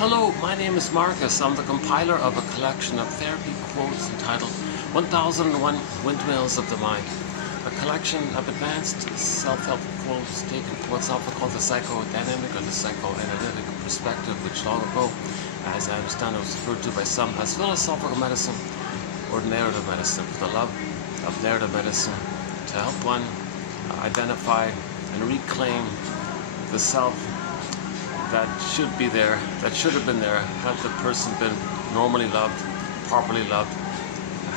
Hello, my name is Marcus. I'm the compiler of a collection of therapy quotes entitled 1001 Windmills of the Mind. A collection of advanced self-help quotes taken from what's often called the psychodynamic or the psychoanalytic perspective, which long ago, as I understand it, was referred to by some as philosophical medicine or narrative medicine, for the love of narrative medicine to help one identify and reclaim the self that should be there, that should have been there, had the person been normally loved, properly loved,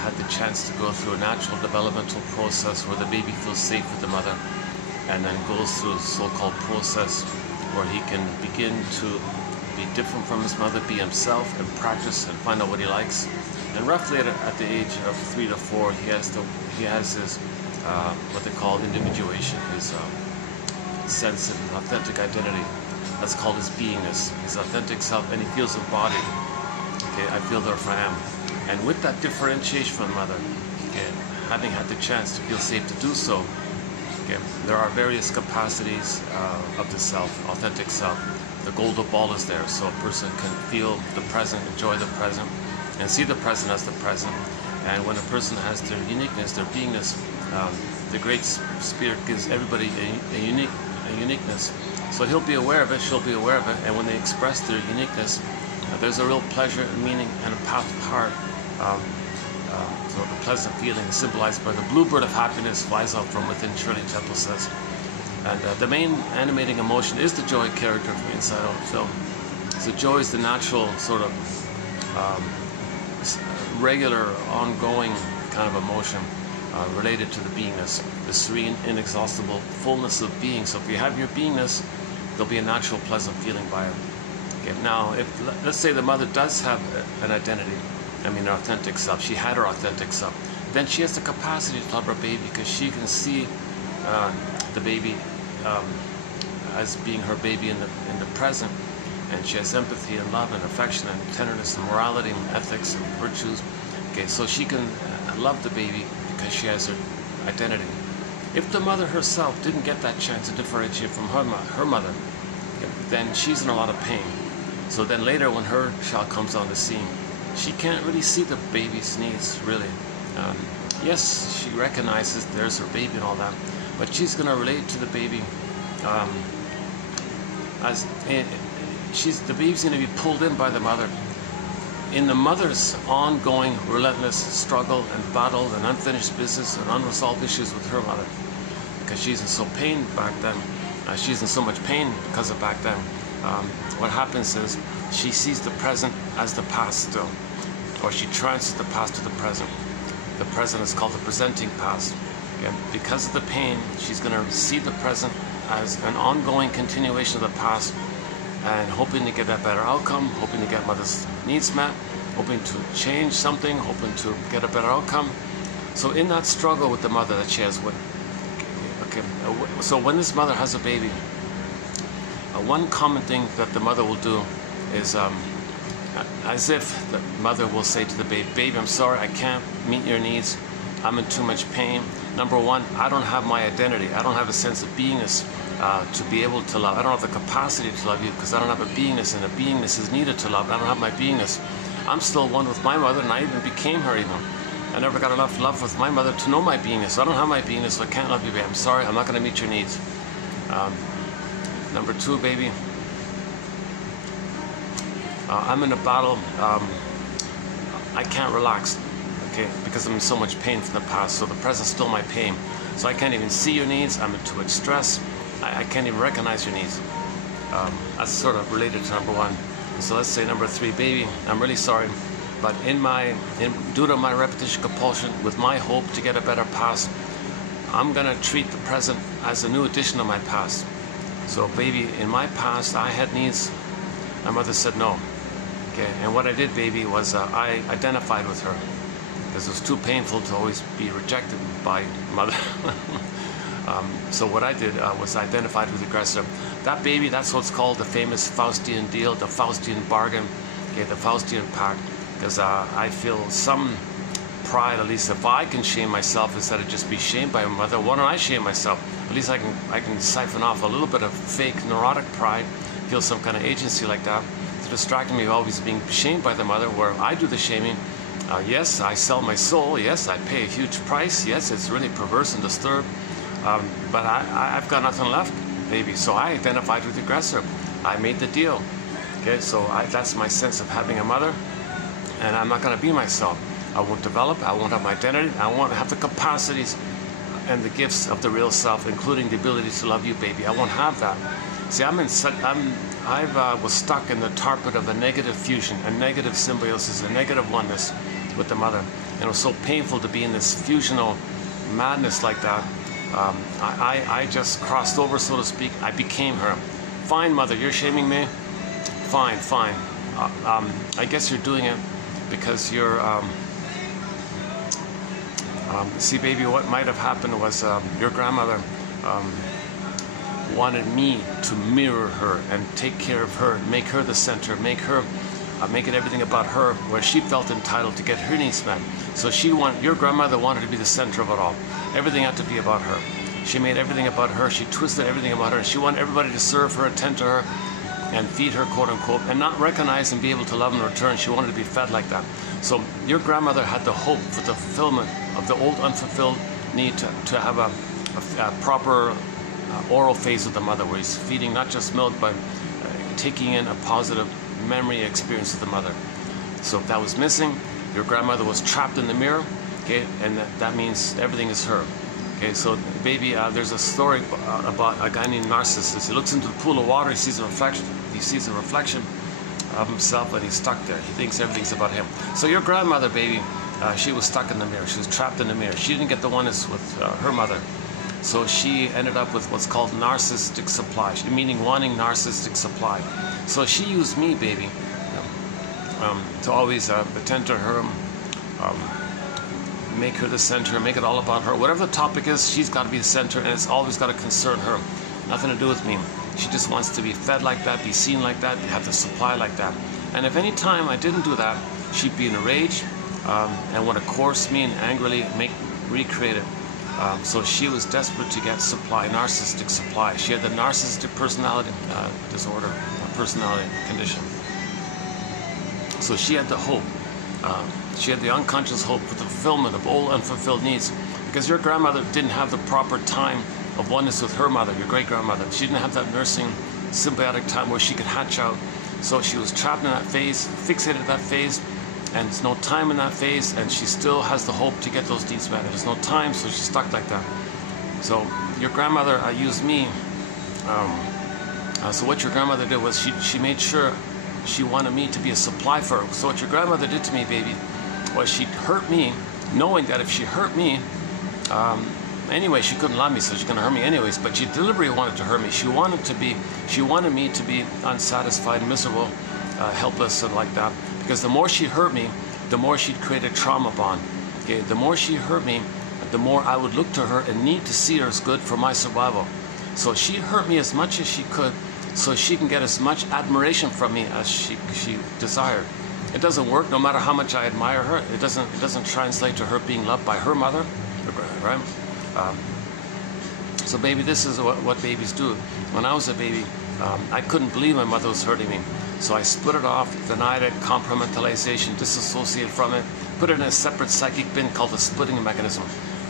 had the chance to go through a natural developmental process where the baby feels safe with the mother, and then goes through a so-called process where he can begin to be different from his mother, be himself, and practice and find out what he likes. And roughly at the age of 3 to 4, he has his what they call individuation, his sense of authentic identity. That's called his beingness, his authentic self, and he feels embodied. Okay, I feel therefore I am. And with that differentiation from the mother, okay, having had the chance to feel safe to do so, okay, there are various capacities of the self, authentic self. The golden ball is there, so a person can feel the present, enjoy the present, and see the present as the present. And when a person has their uniqueness, their beingness, the Great Spirit gives everybody a uniqueness. So he'll be aware of it, she'll be aware of it, and when they express their uniqueness, there's a real pleasure and meaning and a path of heart. So the pleasant feeling is symbolized by the bluebird of happiness flies out from within, Shirley Temple says. And the main animating emotion is the joy character from inside out. So joy is the natural sort of regular, ongoing kind of emotion related to the beingness, the serene, inexhaustible fullness of being. So if you have your beingness, there'll be a natural, pleasant feeling by it. Okay, now, if let's say the mother does have an identity, I mean, an authentic self, she had her authentic self, then she has the capacity to love her baby because she can see the baby as being her baby in the present, and she has empathy and love and affection and tenderness and morality and ethics and virtues. Okay, so she can love the baby because she has her identity. If the mother herself didn't get that chance to differentiate from her mother, then she's in a lot of pain. So then later when her child comes on the scene, she can't really see the baby's needs, really. Yes, she recognizes there's her baby and all that, but she's going to relate to the baby the baby's going to be pulled in by the mother. In the mother's ongoing, relentless struggle and battle and unfinished business and unresolved issues with her mother, because she's in so pain back then, she's in so much pain because of back then, what happens is she sees the present as the past still, or she transfers the past to the present. The present is called the presenting past. Okay? Because of the pain, she's going to see the present as an ongoing continuation of the past, and hoping to get that better outcome, hoping to get mother's needs met, hoping to change something, hoping to get a better outcome. So in that struggle with the mother that she has with, so when this mother has a baby, one common thing that the mother will do is, as if the mother will say to the baby, "Baby, I'm sorry, I can't meet your needs. I'm in too much pain. Number one, I don't have my identity. I don't have a sense of beingness to be able to love. I don't have the capacity to love you because I don't have a beingness, and a beingness is needed to love. I don't have my beingness. I'm still one with my mother, and I even became her even. I never got enough love with my mother to know my beingness. So I don't have my beingness, so I can't love you, baby. I'm sorry, I'm not going to meet your needs." Number two, baby, I'm in a battle. I can't relax, okay, because I'm in so much pain from the past. So the present's still my pain. So I can't even see your needs. I'm in too much stress. I can't even recognize your needs. That's sort of related to number one. So let's say number three, baby, I'm really sorry, but due to my repetition compulsion, with my hope to get a better past, I'm gonna treat the present as a new addition to my past. So baby, in my past, I had needs. My mother said no. Okay, and what I did, baby, was I identified with her because it was too painful to always be rejected by mother. So what I did was I identified with the aggressor. That baby, that's what's called the famous Faustian deal, the Faustian bargain, okay, the Faustian pact, because I feel some pride, at least if I can shame myself instead of just be shamed by my mother, why don't I shame myself? At least I can siphon off a little bit of fake neurotic pride, feel some kind of agency like that, to distracting me of always being shamed by the mother, where I do the shaming. Yes, I sell my soul. Yes, I pay a huge price. Yes, it's really perverse and disturbed. But I've got nothing left, baby. So I identified with the aggressor. I made the deal. Okay, so that's my sense of having a mother. And I'm not going to be myself. I won't develop. I won't have my identity. I won't have the capacities and the gifts of the real self, including the ability to love you, baby. I won't have that. See, I was stuck in the target of a negative fusion, a negative symbiosis, a negative oneness with the mother. And it was so painful to be in this fusional madness like that. I just crossed over, so to speak. I became her. Fine, mother, you're shaming me? Fine, fine. I guess you're doing it because you're... see, baby, what might have happened was your grandmother wanted me to mirror her and take care of her, make her the center, make it everything about her, where she felt entitled to get her needs met. So your grandmother wanted to be the center of it all. Everything had to be about her. She made everything about her. She twisted everything about her. She wanted everybody to serve her, attend to her, and feed her, quote unquote, and not recognize and be able to love in return. She wanted to be fed like that. So your grandmother had the hope for the fulfillment of the old unfulfilled need to have a proper oral phase of the mother, where he's feeding not just milk, but taking in a positive memory experience of the mother. So if that was missing, your grandmother was trapped in the mirror, okay, and that means everything is her. Okay, so baby, there's a story about a guy named Narcissus. He looks into the pool of water, he sees a reflection of himself, and he's stuck there. He thinks everything's about him. So your grandmother, baby, she was stuck in the mirror. She was trapped in the mirror. She didn't get the oneness with her mother. So she ended up with what's called narcissistic supply, meaning wanting narcissistic supply. So she used me, baby, to always attend to her, make her the center, make it all about her. Whatever the topic is, she's got to be the center, and it's always got to concern her. Nothing to do with me. She just wants to be fed like that, be seen like that, have the supply like that. And if any time I didn't do that, she'd be in a rage and want to coerce me and angrily recreate it. So she was desperate to get supply, narcissistic supply. She had the narcissistic personality disorder, personality condition. So she had the hope. She had the unconscious hope for the fulfillment of old unfulfilled needs, because your grandmother didn't have the proper time of oneness with her mother, your great-grandmother. She didn't have that nursing symbiotic time where she could hatch out. So she was trapped in that phase, fixated at that phase, and there's no time in that phase, and she still has the hope to get those needs met. There's no time, so she's stuck like that. So your grandmother used me. So what your grandmother did was she made sure she wanted me to be a supply for her. So what your grandmother did to me, baby, was she hurt me, knowing that if she hurt me, anyway, she couldn't love me, so she's going to hurt me anyways. But she deliberately wanted to hurt me. She wanted me to be unsatisfied, miserable, helpless, and like that. Because the more she hurt me, the more she'd create a trauma bond. Okay, the more she hurt me, the more I would look to her and need to see her as good for my survival. So she hurt me as much as she could, so she can get as much admiration from me as she desired. It doesn't work, no matter how much I admire her. It doesn't translate to her being loved by her mother, right? So baby, this is what babies do. When I was a baby, I couldn't believe my mother was hurting me. So I split it off, denied it, compartmentalization, disassociated from it, put it in a separate psychic bin called the splitting mechanism.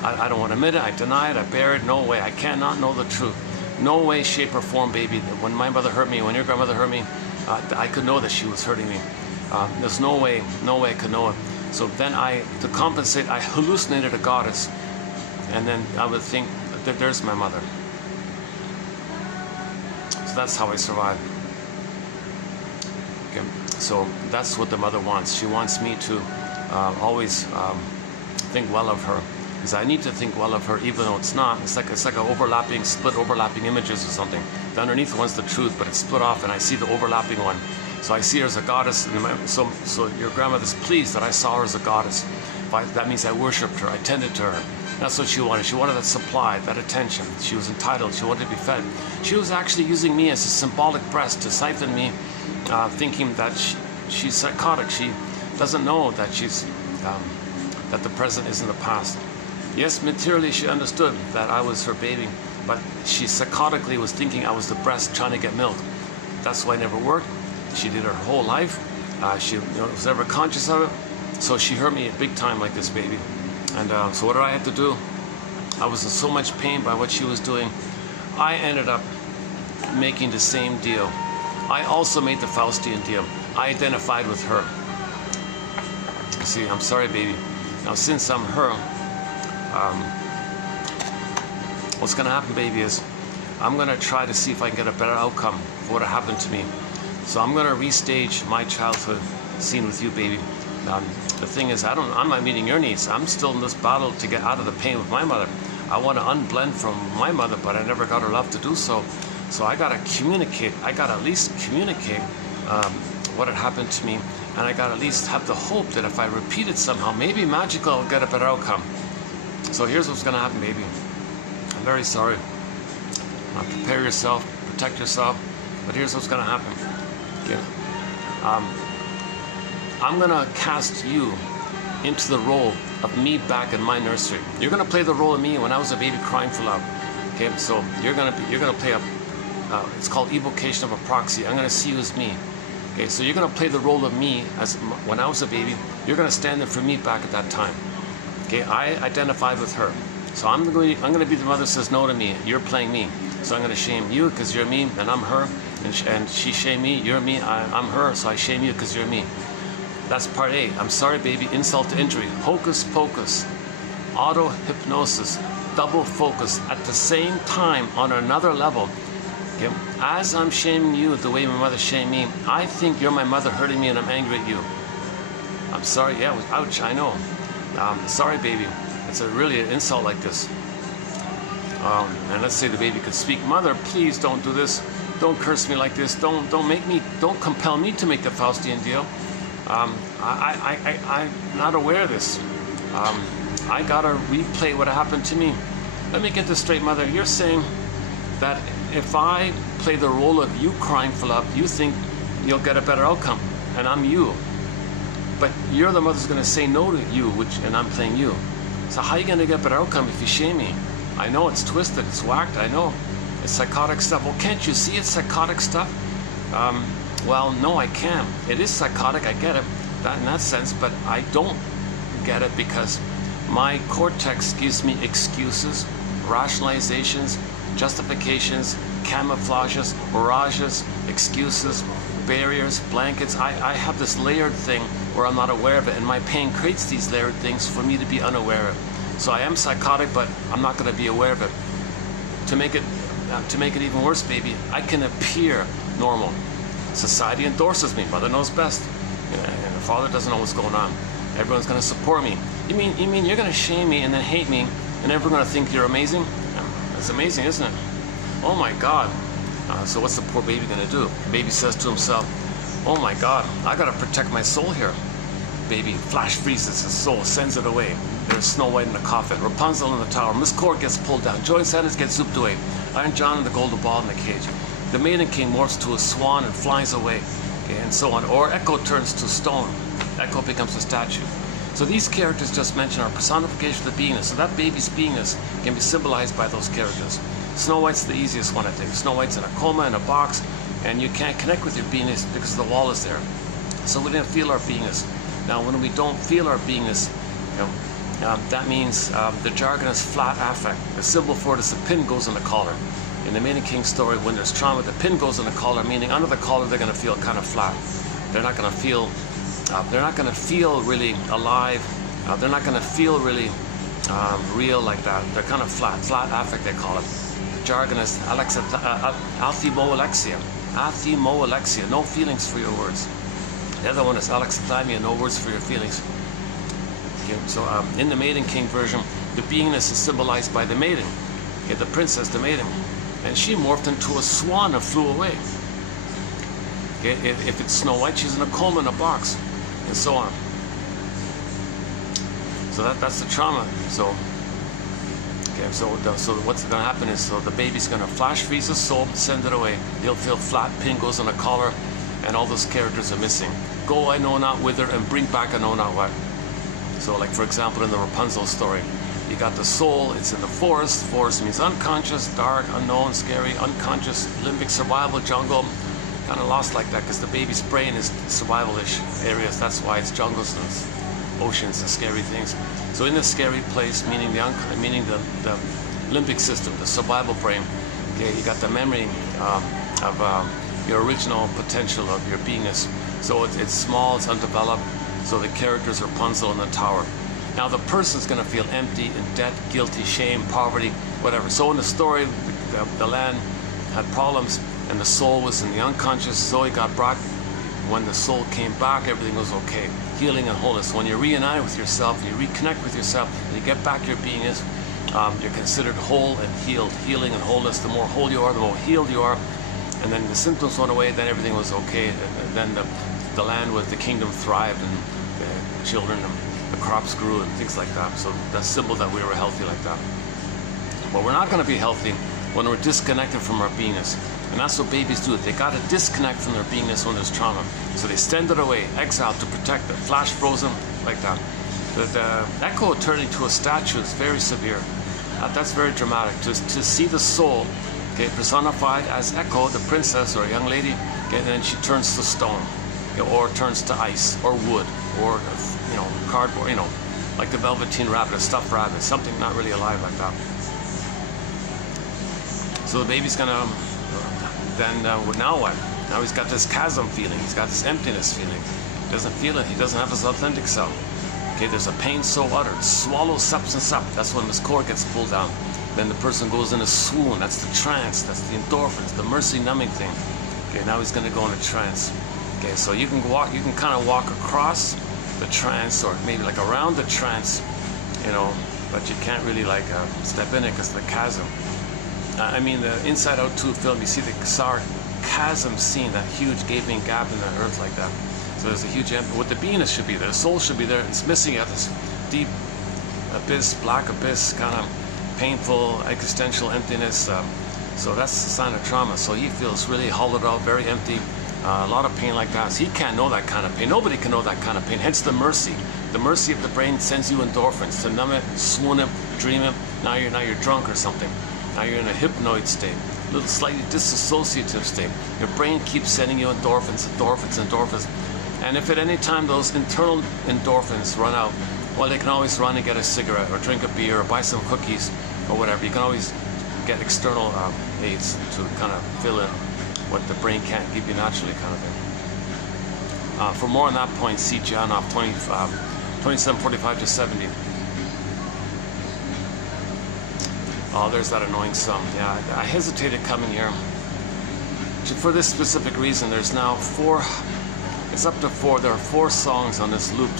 I don't want to admit it, I deny it, I bear it, no way. I cannot know the truth. No way, shape, or form, baby. When my mother hurt me, when your grandmother hurt me, I could know that she was hurting me. There's no way I could know it. So then to compensate, I hallucinated a goddess. And then I would think, there's my mother. So that's how I survived. Okay. So that's what the mother wants. She wants me to always think well of her. Because I need to think well of her, even though it's not. It's like a split overlapping images or something. The underneath one's the truth, but it's split off, and I see the overlapping one. So I see her as a goddess. So your grandmother's pleased that I saw her as a goddess. That means I worshipped her. I tended to her. That's what she wanted. She wanted that supply, that attention. She was entitled. She wanted to be fed. She was actually using me as a symbolic breast to siphon me, thinking that she's psychotic. She doesn't know that that the present isn't the past. Yes, materially she understood that I was her baby, but she psychotically was thinking I was the breast trying to get milk. That's why it never worked. She did her whole life. She was never conscious of it. So she hurt me big time like this, baby. And so what did I have to do? I was in so much pain by what she was doing. I ended up making the same deal. I also made the Faustian deal. I identified with her. You see, I'm sorry, baby. Now, since I'm her, what's going to happen, baby, is I'm going to try to see if I can get a better outcome for what happened to me. So I'm going to restage my childhood scene with you, baby. The thing is, I'm not meeting your needs. I'm still in this battle to get out of the pain with my mother. I want to unblend from my mother, but I never got her love to do so. So I got to communicate. I got to at least communicate what had happened to me. And I got to at least have the hope that if I repeat it somehow, maybe magically I'll get a better outcome. So here's what's going to happen, baby. I'm very sorry. Prepare yourself, protect yourself. But here's what's going to happen. Okay. I'm going to cast you into the role of me back in my nursery. You're going to play the role of me when I was a baby crying for love. Okay, so you're going to play it's called evocation of a proxy. I'm going to see you as me. Okay, so you're going to play the role of me as when I was a baby. You're going to stand in for me back at that time. Okay, I identified with her. So I'm going to be the mother who says no to me. You're playing me. So I'm going to shame you because you're me and I'm her. And she shame me, you're me, I'm her, so I shame you because you're me. That's part A. I'm sorry, baby. Insult to injury. Hocus pocus. Auto-hypnosis. Double focus at the same time on another level. Okay? As I'm shaming you the way my mother shamed me, I think you're my mother hurting me and I'm angry at you. I'm sorry. Yeah, ouch, I know. Sorry, baby. It's really an insult like this. And let's say the baby could speak. Mother, please don't do this. Don't curse me like this. Don't compel me to make the Faustian deal. I'm not aware of this. I gotta replay what happened to me. Let me get this straight, Mother. You're saying that if I play the role of you crying for love, you think you'll get a better outcome, and I'm you. But you're the mother's gonna say no to you, and I'm playing you. So how are you gonna get a better outcome if you shame me? I know it's twisted, it's whacked, I know. It's psychotic stuff. Well, can't you see it's psychotic stuff? Well, no, I can. It is psychotic, I get it, in that sense, but I don't get it because my cortex gives me excuses, rationalizations, justifications, camouflages, mirages, excuses, barriers, blankets. I have this layered thing where I'm not aware of it, and my pain creates these layered things for me to be unaware of. So I am psychotic, but I'm not going to be aware of it. To make it even worse, baby, I can appear normal. Society endorses me. Mother knows best, and the father doesn't know what's going on. Everyone's going to support me. You mean you're going to shame me and then hate me, and everyone's going to think you're amazing? That's amazing, isn't it? Oh my God. So what's the poor baby going to do? The baby says to himself, oh my God, I got to protect my soul here. Baby flash freezes his soul, sends it away. There's Snow White in the coffin, Rapunzel in the tower, Miss Court gets pulled down, Joy Sanders gets zooped away, Iron John and the golden ball in the cage. The Maiden King morphs to a swan and flies away, okay, and so on. Or Echo turns to stone. Echo becomes a statue. So these characters just mentioned are personification of the beingness. So that baby's beingness can be symbolized by those characters. Snow White's the easiest one, I think. Snow White's in a coma, in a box, and you can't connect with your beingness because the wall is there. So we didn't feel our beingness. Now, when we don't feel our beingness, that means the jargon is flat affect. The symbol for it is the pin goes in the collar. In the Maiden King story, when there's trauma, the pin goes in the collar, meaning under the collar they're going to feel kind of flat. They're not going to feel. They're not going to feel really alive. They're not going to feel really real like that. They're kind of flat affect they call it. The jargon is althymolexia. Althymolexia, no feelings for your words. The other one is alexithymia, no words for your feelings. Okay, so in the Maiden King version, the beingness is symbolized by the maiden. Okay, the princess, the maiden. And she morphed into a swan and flew away. Okay, if it's Snow White, she's in a coma in a box, and so on. So that's the trauma. So, okay, so what's going to happen is, so the baby's going to flash freeze his soul, send it away. He'll feel flat, pin goes on a collar, and all those characters are missing. Go I know not whither, and bring back I know not what. So, like for example, in the Rapunzel story, you got the soul, it's in the forest. Forest means unconscious, dark, unknown, scary, unconscious, limbic survival, jungle. kind of lost like that because the baby's brain is survival-ish areas. That's why it's jungles and oceans and scary things. So in this scary place, meaning the limbic system, the survival brain, okay, you got the memory of your original potential of your beingness. So it's small, it's undeveloped. So the characters are Rapunzel in the tower. Now the person's going to feel empty, in debt, guilty, shame, poverty, whatever. So in the story, the land had problems, and the soul was in the unconscious. Zoe got brought. When the soul came back, everything was okay. Healing and wholeness. When you're reunited with yourself, you reconnect with yourself, and you get back your beingness, you're considered whole and healed. Healing and wholeness. The more whole you are, the more healed you are. And then the symptoms went away. Then everything was okay. And then the land was, the kingdom thrived, and the children, and the crops grew, and things like that. So that's symbol that we were healthy like that. But we're not going to be healthy when we're disconnected from our beingness. And that's what babies do. They got to disconnect from their beingness when there's trauma. So they stand it away, exiled to protect it, flash frozen, like that. The echo turning to a statue is very severe. That's very dramatic. To see the soul, okay, personified as Echo, the princess or a young lady, okay, and then she turns to stone, you know, or turns to ice, or wood, or, you know, cardboard, you know, like the Velveteen Rabbit, a stuffed rabbit, something not really alive like that. So the baby's gonna, now what? Now he's got this chasm feeling, he's got this emptiness feeling. He doesn't feel it, he doesn't have his authentic self. Okay, there's a pain so uttered, swallow substance up. That's when this cord gets pulled down. Then the person goes in a swoon, that's the trance, that's the endorphins, the mercy numbing thing. Okay, now he's gonna go in a trance. Okay, so you can kind of walk across the trance, or maybe like around the trance, you know, but you can't really like step in it because of the chasm. I mean, the Inside Out 2 film, you see the chasm scene, that huge gaping gap in the earth like that. So there's a huge empty. What the beingness should be there, the soul should be there. It's missing at this deep abyss, black abyss, kind of painful, existential emptiness. So that's the sign of trauma. So he feels really hollowed out, very empty, a lot of pain like that. So he can't know that kind of pain. Nobody can know that kind of pain. Hence the mercy. The mercy of the brain sends you endorphins to numb it, swoon it, dream it. Now you're drunk or something. Now you're in a hypnoid state, a little slightly dissociative state. Your brain keeps sending you endorphins, endorphins, endorphins. And if at any time those internal endorphins run out, well, they can always run and get a cigarette or drink a beer or buy some cookies or whatever. You can always get external aids to kind of fill in what the brain can't give you naturally, kind of thing. For more on that point, see John off 27:45 to 70. Oh, there's that annoying song. Yeah, I hesitated coming here. For this specific reason, there's now 4, it's up to 4, there are 4 songs on this looped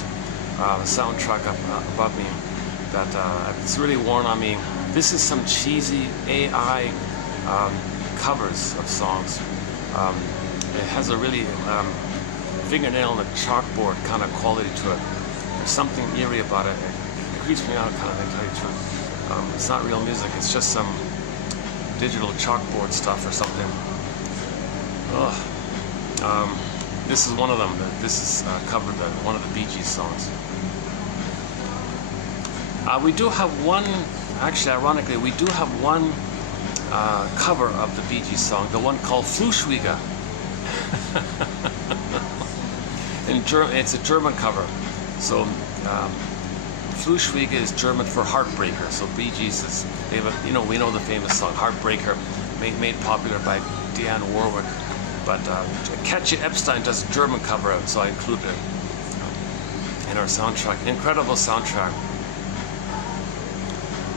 soundtrack above me that it's really worn on me. This is some cheesy AI covers of songs. It has a really fingernail on the chalkboard kind of quality to it. There's something eerie about it. It creeps me out, kind of thing, to tell you the truth. It's not real music, it's just some digital chalkboard stuff or something. This is one of them. This is covered by one of the Bee Gees songs. We do have one, actually ironically, we do have one cover of the Bee Gees song, the one called Fluschwiege. It's a German cover. So Fluschwiege is German for heartbreaker. So Bee Gees is, they have a, you know, we know the famous song Heartbreaker, made popular by Dionne Warwick. But Katja Epstein does a German cover of it, so I included it in our soundtrack. Incredible soundtrack.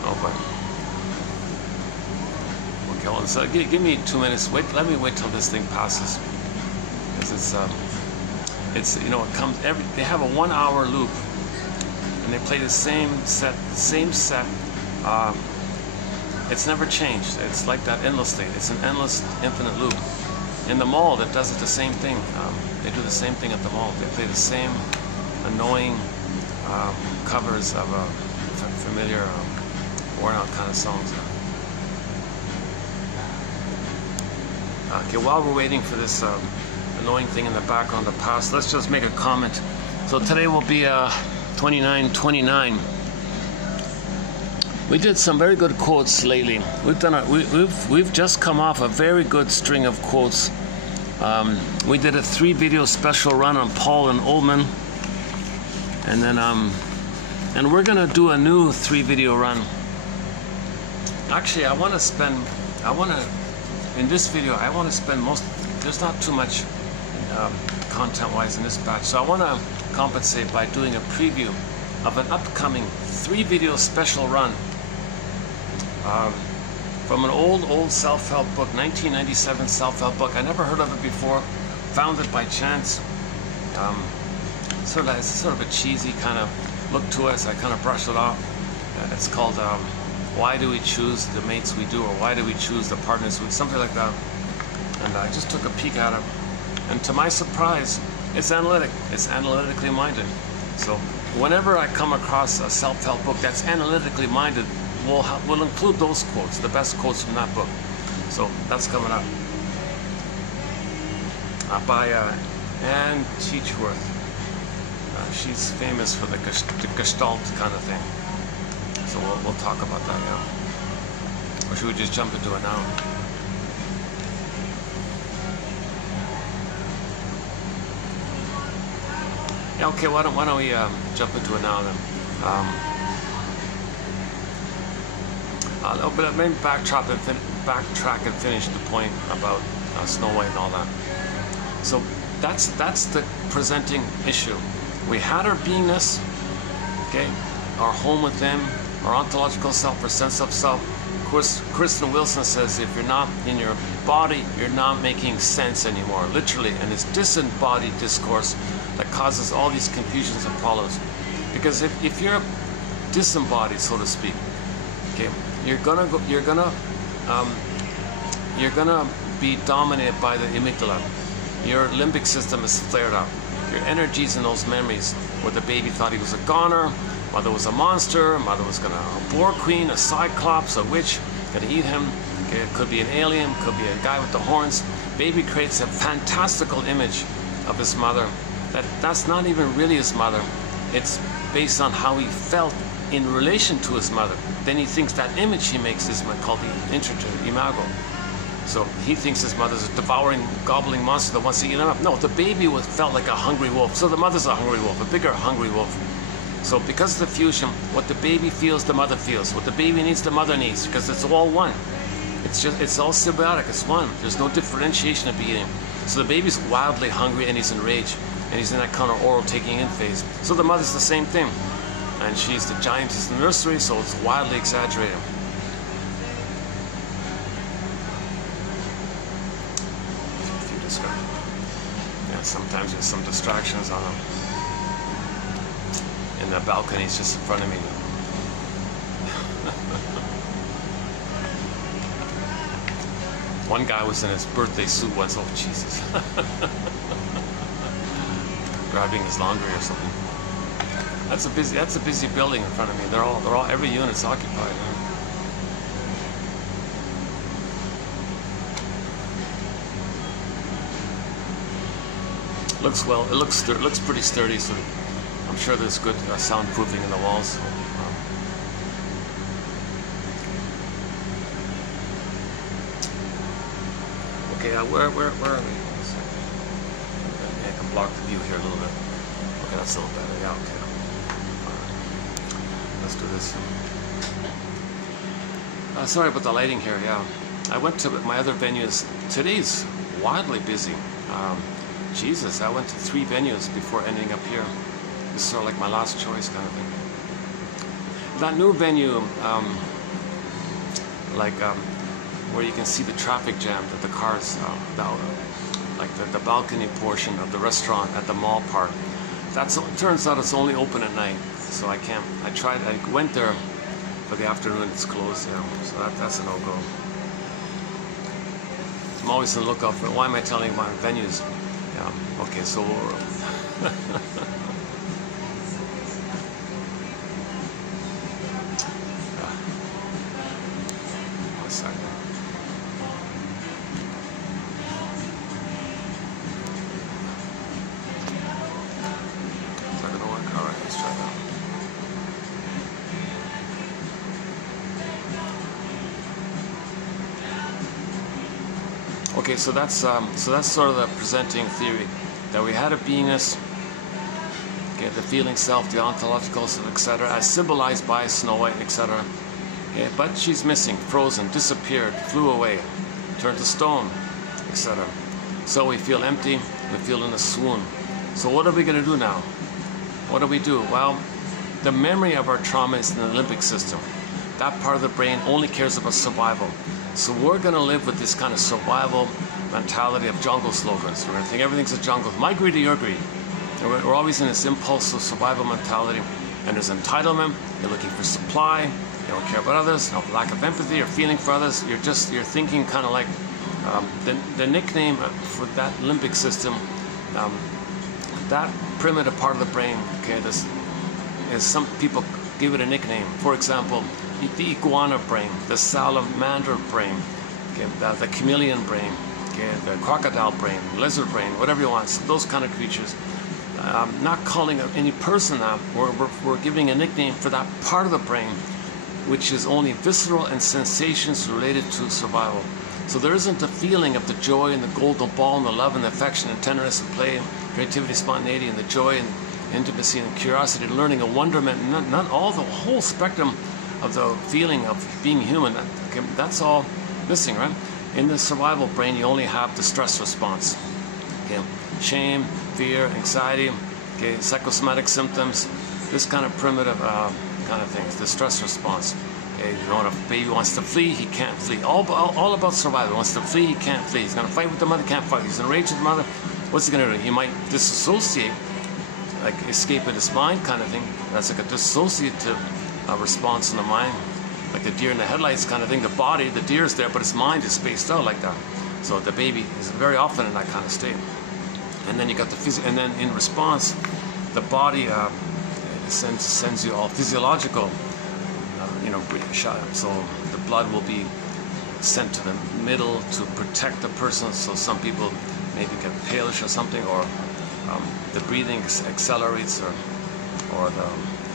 Oh, but okay, hold on. So give me 2 minutes. Let me wait till this thing passes, because it's you know, it comes every. They have a 1 hour loop, and they play the same set. It's never changed. It's like that endlessly. It's an endless, infinite loop. In the mall, that does it the same thing. They do the same thing at the mall. They play the same annoying covers of familiar, worn-out kind of songs. Okay, while we're waiting for this annoying thing in the background to pass, let's just make a comment. So today will be 29/29. We did some very good quotes lately. We've just come off a very good string of quotes We did a 3-video special run on Paul and Ullman, and then and we're gonna do a new 3-video run. Actually, in this video, I want to spend there's not too much content-wise in this batch, so I want to compensate by doing a preview of an upcoming 3-video special run from an old self-help book, 1997 self-help book. I never heard of it before, found it by chance. It's sort of a cheesy kind of look to it, so I kind of brushed it off. It's called Why Do We Choose the Mates We Do, or Why Do We Choose the Partners We, something like that. And I just took a peek at it, and to my surprise, it's analytic. It's analytically minded. So whenever I come across a self-help book that's analytically minded, we'll include those quotes, the best quotes from that book. So that's coming up by Anne Teachworth. She's famous for the Gestalt kind of thing. So we'll talk about that now. Or should we just jump into it now? Yeah, okay, why don't we jump into it now then? But maybe backtrack and finish the point about Snow White and all that. So that's the presenting issue. We had our beingness, okay, our home within, our ontological self, our sense of self. Of course, Kristen Wilson says if you're not in your body, you're not making sense anymore, literally. And it's disembodied discourse that causes all these confusions and problems. Because if you're disembodied, so to speak, okay, you're gonna be dominated by the amygdala. Your limbic system is flared up. Your energies in those memories, where the baby thought he was a goner, mother was a monster, mother was a boar queen, a cyclops, a witch, gonna eat him. Okay, it could be an alien, could be a guy with the horns. Baby creates a fantastical image of his mother. That's not even really his mother. It's based on how he felt in relation to his mother. Then he thinks that image he makes is called the imago. So he thinks his mother's a devouring, gobbling monster that wants to eat him up. No, the baby felt like a hungry wolf. So the mother's a hungry wolf, a bigger hungry wolf. So because of the fusion, what the baby feels, the mother feels. What the baby needs, the mother needs, because it's all one. It's all symbiotic, it's one. There's no differentiation of being. So the baby's wildly hungry and he's in rage. And he's in that kind of oral taking in phase. So the mother's the same thing. And she's the giantess in the nursery, so it's wildly exaggerated. Yeah, sometimes there's some distractions on them. And the balcony's just in front of me. One guy was in his birthday suit once. Oh, Jesus. Grabbing his laundry or something. That's a busy building in front of me. Every unit's occupied. It looks pretty sturdy. So I'm sure there's good soundproofing in the walls. Okay, where are we? I can block the view here a little bit. Okay, that's a little better. Yeah, okay. Let's do this. Sorry about the lighting here. Yeah, I went to my other venues. Today's wildly busy. Jesus, I went to 3 venues before ending up here. This is sort of like my last choice kind of thing. That new venue, where you can see the traffic jam, that the cars, like the balcony portion of the restaurant at the mall park. It turns out it's only open at night, so I can't. I went there for the afternoon. It's closed, yeah. So that's a no-go. I'm always on the lookout for. Why am I telling you my venues? Yeah. Okay, so. One second. Is that gonna work? All right, let's try that. Okay, so that's sort of the presenting theory, that we had a beingness, okay, the feeling self, the ontological, etc., as symbolized by Snow White, etc. Okay, but she's missing, frozen, disappeared, flew away, turned to stone, etc. So we feel empty, we feel in a swoon. So what are we going to do now? What do we do? Well, the memory of our trauma is in the limbic system. That part of the brain only cares about survival. So we're going to live with this kind of survival mentality of jungle slogans. We're going to think everything's a jungle. My greed or your greed. And we're always in this impulse of survival mentality. And there's entitlement. You're looking for supply. You don't care about others. No lack of empathy or feeling for others. You're thinking kind of like the nickname for that limbic system, that primitive part of the brain. Okay, this is, some people give it a nickname. For example, the iguana brain, the salamander brain, okay, the chameleon brain, okay, the crocodile brain, lizard brain, whatever you want. So those kind of creatures. Not calling any person that, we're giving a nickname for that part of the brain which is only visceral and sensations related to survival. So there isn't the feeling of the joy and the golden ball and the love and the affection and tenderness and play and creativity, spontaneity, and the joy and intimacy and curiosity and learning and wonderment, and not all the whole spectrum of the feeling of being human. Okay, that's all missing, right? In the survival brain, you only have the stress response. Okay, shame, fear, anxiety, okay, psychosomatic symptoms, this kind of primitive kind of things, the stress response. Okay, you know, if a baby wants to flee, he can't flee. All about survival. He wants to flee, he can't flee. He's going to fight with the mother, can't fight. He's enraged with the mother. What's he going to do? He might disassociate, like escape in his mind kind of thing. That's like a dissociative response in the mind, like the deer in the headlights kind of thing. The body, the deer is there, but his mind is spaced out like that. So the baby is very often in that kind of state. And then you got the and then in response, the body sends you all physiological, shot. So the blood will be sent to the middle to protect the person. So some people maybe get palish or something, or the breathing accelerates, or the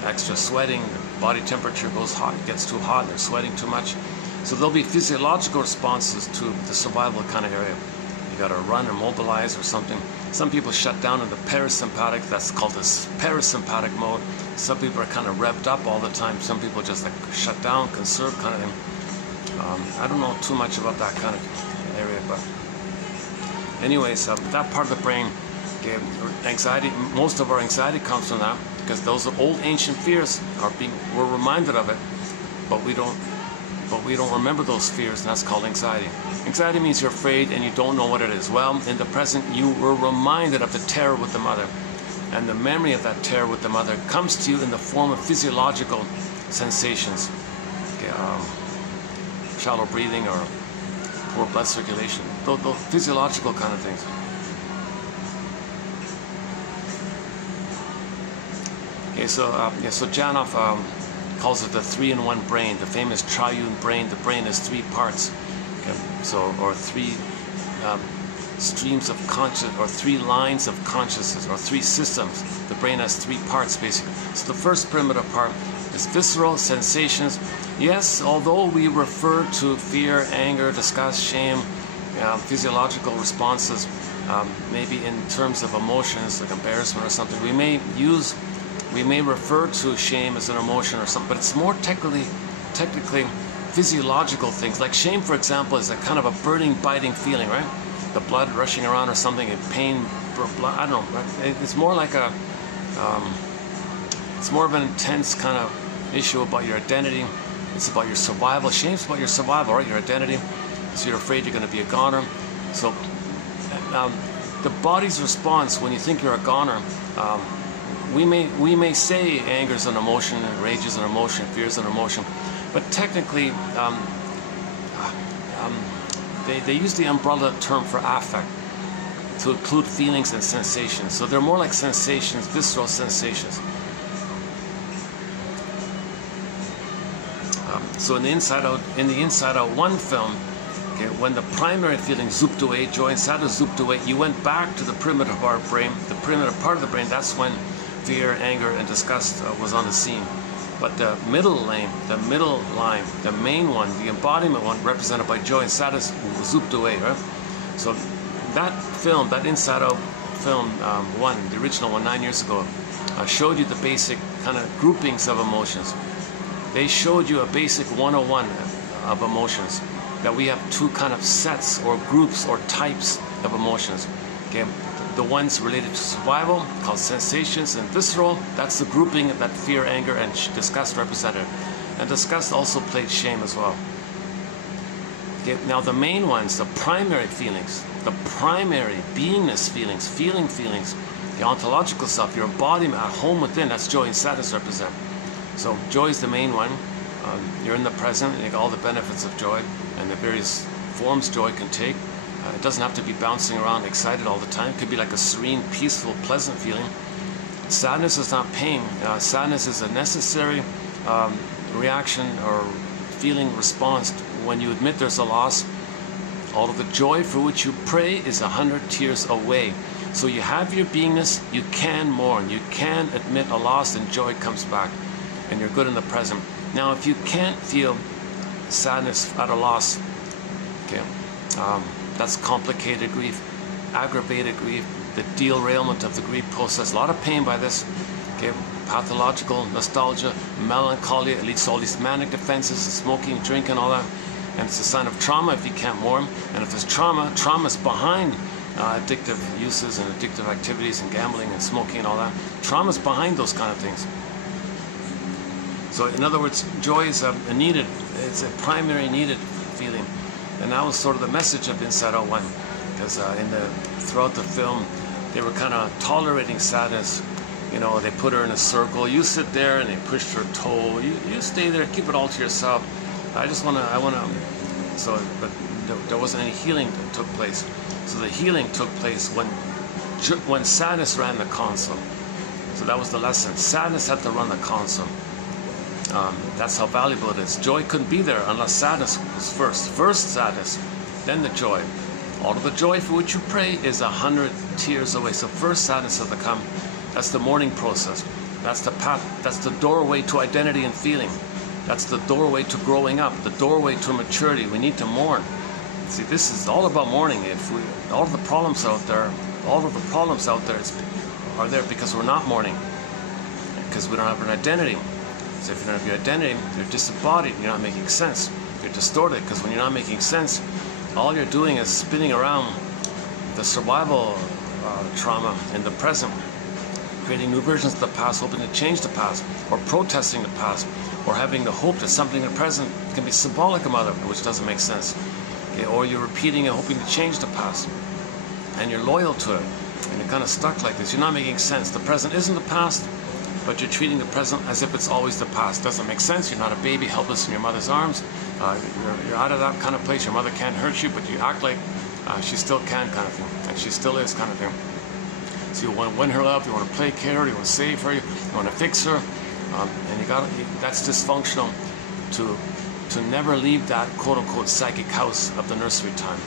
extra sweating, the body temperature goes hot, it gets too hot, they're sweating too much. So there'll be physiological responses to the survival kind of area. You got to run or mobilize or something. Some people shut down in the parasympathetic, that's called the parasympathetic mode. Some people are kind of revved up all the time. Some people just like shut down, conserve kind of thing. I don't know too much about that kind of area, but anyways, that part of the brain, okay, anxiety, most of our anxiety comes from that, because those are old ancient fears we're reminded of it, but we don't remember those fears, and that's called anxiety. Anxiety means you're afraid and you don't know what it is. Well, in the present, you were reminded of the terror with the mother, and the memory of that terror with the mother comes to you in the form of physiological sensations. Okay, shallow breathing or poor blood circulation, those physiological kind of things. Okay, so Janov calls it the 3-in-1 brain, the famous triune brain. The brain has 3 parts, okay? Or 3 streams of conscious, or 3 lines of consciousness, or 3 systems. The brain has 3 parts basically. So the first primitive part is visceral sensations. Yes, although we refer to fear, anger, disgust, shame, physiological responses, maybe in terms of emotions like embarrassment or something, we may refer to shame as an emotion or something, but it's more technically physiological things. Like shame, for example, is a kind of a burning, biting feeling, right? The blood rushing around or something, and pain, blood, I don't know. Right? It's more like it's more of an intense kind of issue about your identity. It's about your survival. Shame's about your survival, right? Your identity. So you're afraid you're going to be a goner. So the body's response when you think you're a goner, we may say anger is an emotion, and rage is an emotion, fear is an emotion, but technically they use the umbrella term for affect to include feelings and sensations. So they're more like sensations, visceral sensations. So in the Inside Out 1 film, okay, when the primary feeling zooped away, joy and sadness zooped away, you went back to the primitive part of the brain. The primitive part of the brain, that's when fear, anger, and disgust was on the scene. But the middle line, the main one, the embodiment one, represented by joy and sadness, zooped away, right? So that film, that Inside Out film, one, the original one 9 years ago, showed you the basic kind of groupings of emotions. They showed you a basic 101 of emotions, that we have two kind of sets or groups or types of emotions. Okay, the ones related to survival, called sensations, and visceral, that's the grouping that fear, anger, and disgust represented. And disgust also played shame as well. Okay, now the main ones, the primary feelings, the primary beingness feelings, feelings, the ontological self, your embodiment at home within, that's joy and sadness represent. So joy is the main one. You're in the present, and you get all the benefits of joy and the various forms joy can take. It doesn't have to be bouncing around excited all the time. It could be like a serene, peaceful, pleasant feeling. Sadness is not pain. Sadness is a necessary reaction or feeling response when you admit there's a loss. All of the joy for which you pray is 100 tears away. So you have your beingness, you can mourn, you can admit a loss, and joy comes back, and you're good in the present. Now, if you can't feel sadness at a loss, okay, that's complicated grief, aggravated grief, the derailment of the grief process. A lot of pain by this. Okay, pathological nostalgia, melancholy, it leads to all these manic defenses, smoking, drinking, all that. And it's a sign of trauma if you can't mourn. And if there's trauma, trauma's behind addictive uses and addictive activities and gambling and smoking and all that. Trauma's behind those kind of things. So in other words, joy is a needed, it's a primary needed feeling. And that was sort of the message of Inside Out 1. Because throughout the film, they were kind of tolerating sadness. You know, they put her in a circle. You sit there, and they pushed her toe. You stay there, keep it all to yourself. But there wasn't any healing that took place. So the healing took place when sadness ran the console. So that was the lesson. Sadness had to run the console. That's how valuable it is. Joy couldn't be there unless sadness was first. First sadness, then the joy. All of the joy for which you pray is 100 tears away. So first sadness has to come. That's the mourning process. That's the path. That's the doorway to identity and feeling. That's the doorway to growing up. The doorway to maturity. We need to mourn. See, this is all about mourning. All of the problems out there are there because we're not mourning. Because we don't have an identity. So if you don't have your identity, you're disembodied. You're not making sense. You're distorted, because when you're not making sense, all you're doing is spinning around the survival trauma in the present, creating new versions of the past, hoping to change the past, or protesting the past, or having the hope that something in the present can be symbolic of mother, which doesn't make sense. Okay? Or you're repeating and hoping to change the past, and you're loyal to it, and you're kind of stuck like this. You're not making sense. The present isn't the past, but you're treating the present as if it's always the past. Doesn't make sense. You're not a baby helpless in your mother's arms. You're out of that kind of place. Your mother can't hurt you, but you act like she still can, kind of thing, and she still is, kind of thing. So you want to win her love, you want to placate her, you want to save her, you want to fix her, and that's dysfunctional to never leave that quote-unquote psychic house of the nursery time.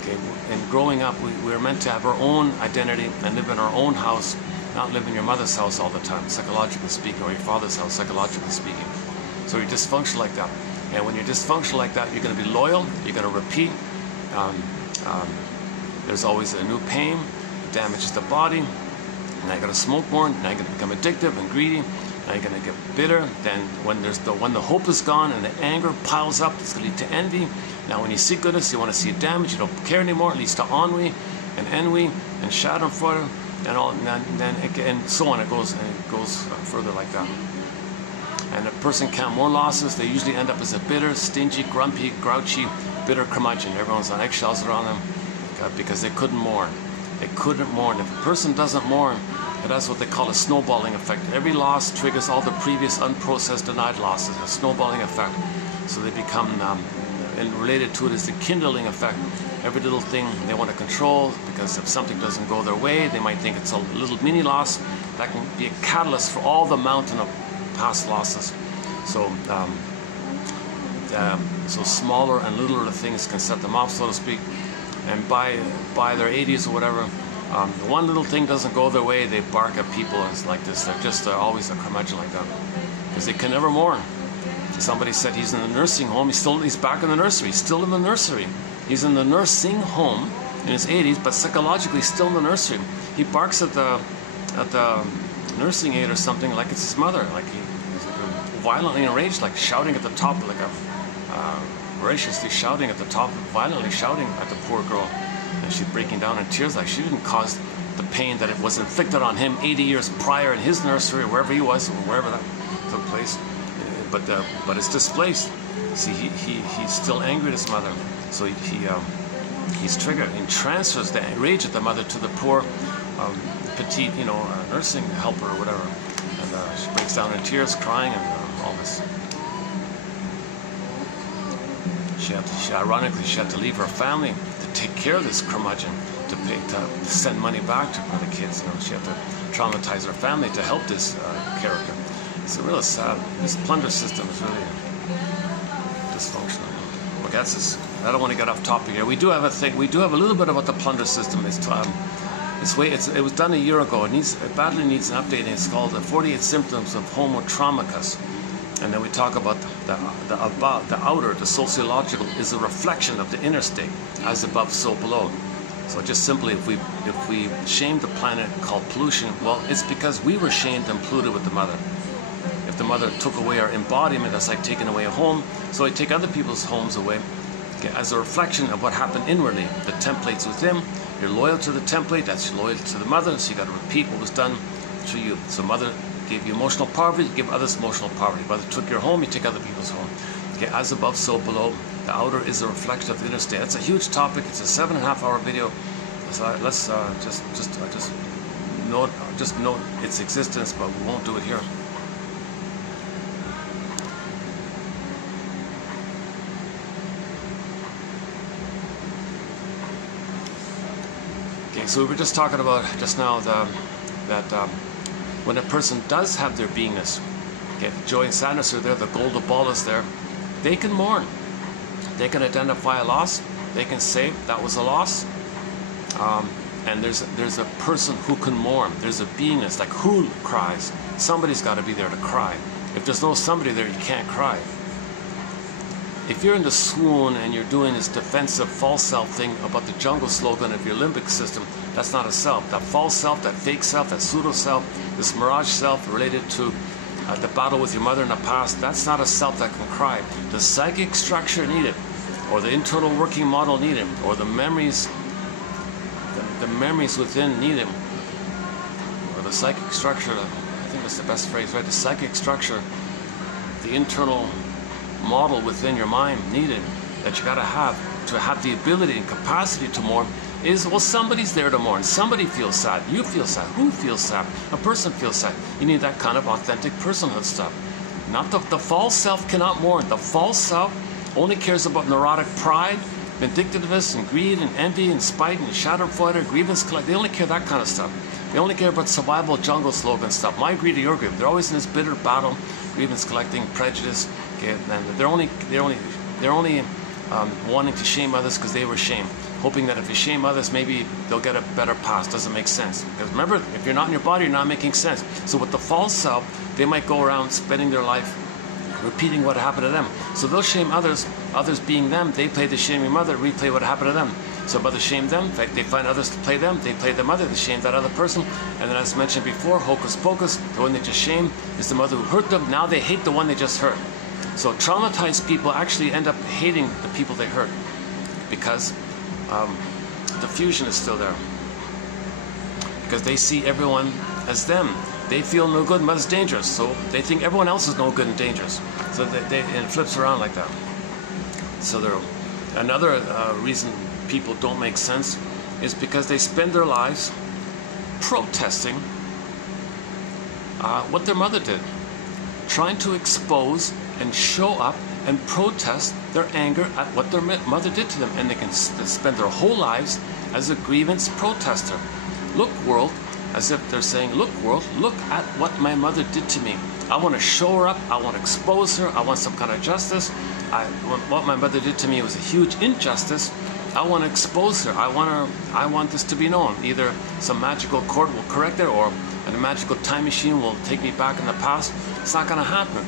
Okay, and growing up, we're meant to have our own identity and live in our own house, not live in your mother's house all the time, psychologically speaking, or your father's house, psychologically speaking. So you're dysfunctional like that. And when you're dysfunctional like that, you're going to be loyal, you're going to repeat. There's always a new pain, damages the body. Now you're going to smoke more, now you're going to become addictive and greedy, now you're going to get bitter. Then when the hope is gone and the anger piles up, it's going to lead to envy. Now when you see goodness, you want to see it damaged, you don't care anymore, it leads to ennui and ennui and schadenfreude. And so on. It goes further like that. And a person can't mourn losses. They usually end up as a bitter, stingy, grumpy, grouchy, bitter curmudgeon. Everyone's on eggshells around them because they couldn't mourn. They couldn't mourn. If a person doesn't mourn, it has what they call a snowballing effect. Every loss triggers all the previous unprocessed, denied losses. A snowballing effect. So they become, and related to it is the kindling effect. Every little thing they want to control, because if something doesn't go their way, they might think it's a little mini loss. That can be a catalyst for all the mountain of past losses. So so smaller and littler things can set them off, so to speak. And by their 80s or whatever, one little thing doesn't go their way, they bark at people like this. They're just always a curmudgeon like that, because they can never mourn. Somebody said he's in the nursing home. He's back in the nursery. He's still in the nursery. He's in the nursing home, in his 80s, but psychologically still in the nursery. He barks at the nursing aid or something like it's his mother, like he's violently enraged, like shouting at the top, like voraciously shouting at the top, violently shouting at the poor girl, and she's breaking down in tears, like she didn't cause the pain that it was inflicted on him 80 years prior in his nursery or wherever he was, or wherever that took place. But it's displaced. See, he's still angry at his mother, so he's triggered. He transfers the rage at the mother to the poor petite, nursing helper or whatever, and she breaks down in tears, crying, and all this. Ironically, she had to leave her family to take care of this curmudgeon, to send money back to the kids. She had to traumatize her family to help this character. It's really sad. This plunder system is really dysfunctional. Okay, that's just, I don't want to get off topic here. We do have a thing. We do have a little bit about the plunder system. It was done a year ago. It badly needs an updating. It's called the 48 Symptoms of Homo Traumicus. And then we talk about the outer, the sociological, is a reflection of the inner state, as above, so below. So just simply, if we shame the planet called pollution, well, it's because we were shamed and polluted with the mother. If the mother took away our embodiment, that's like taking away a home. So we take other people's homes away, okay, as a reflection of what happened inwardly. The template's within. You're loyal to the template. That's loyal to the mother. So you got to repeat what was done to you. So mother gave you emotional poverty, you give others emotional poverty. Mother took your home, you take other people's home. Okay, as above, so below. The outer is a reflection of the inner state. That's a huge topic. It's a 7.5-hour video. So let's just note its existence, but we won't do it here. Okay, so we were just talking about just now that when a person does have their beingness, okay, joy and sadness are there, the golden ball is there, they can mourn. They can identify a loss. They can say that was a loss. And there's a person who can mourn. There's a beingness, like who cries? Somebody's got to be there to cry. If there's no somebody there, you can't cry. If you're in the swoon and you're doing this defensive false self thing about the jungle slogan of your limbic system, that's not a self. That false self, that fake self, that pseudo self, this mirage self related to the battle with your mother in the past, that's not a self that can cry. The psychic structure needed, or the internal working model needed, or the memories within needed, or the psychic structure, I think that's the best phrase, right? The psychic structure, the internal model within your mind needed, that you got to have the ability and capacity to mourn, is, well, somebody's there to mourn. Somebody feels sad. You feel sad. Who feels sad? A person feels sad. You need that kind of authentic personhood stuff. Not the false self cannot mourn. The false self only cares about neurotic pride, vindictiveness, and greed, and envy, and spite, and schadenfreude, grievance collect. They only care that kind of stuff. They only care about survival jungle slogan stuff. My greed or your greed. They're always in this bitter battle, grievance collecting, prejudice. Okay, and they're only wanting to shame others because they were shamed, hoping that if you shame others, maybe they'll get a better past. Doesn't make sense. Because remember, if you're not in your body, you're not making sense. So with the false self, they might go around spending their life repeating what happened to them. So they'll shame others, others being them. They play the shaming mother, replay what happened to them. So mother shamed them, they find others to play them, they play the mother, they shame that other person. And then as mentioned before, hocus pocus, the one they just shamed is the mother who hurt them. Now they hate the one they just hurt. So traumatized people actually end up hating the people they hurt, because the fusion is still there. Because they see everyone as them. They feel no good, mother's dangerous, so they think everyone else is no good and dangerous. So and it flips around like that. So another reason people don't make sense is because they spend their lives protesting what their mother did, trying to expose and show up and protest their anger at what their mother did to them, and they can spend their whole lives as a grievance protester. Look, world, as if they're saying, look, world, look at what my mother did to me. I want to show her up, I want to expose her, I want some kind of justice. What my mother did to me was a huge injustice. I want to expose her. I want this to be known. Either some magical court will correct it, or a magical time machine will take me back in the past. It's not going to happen.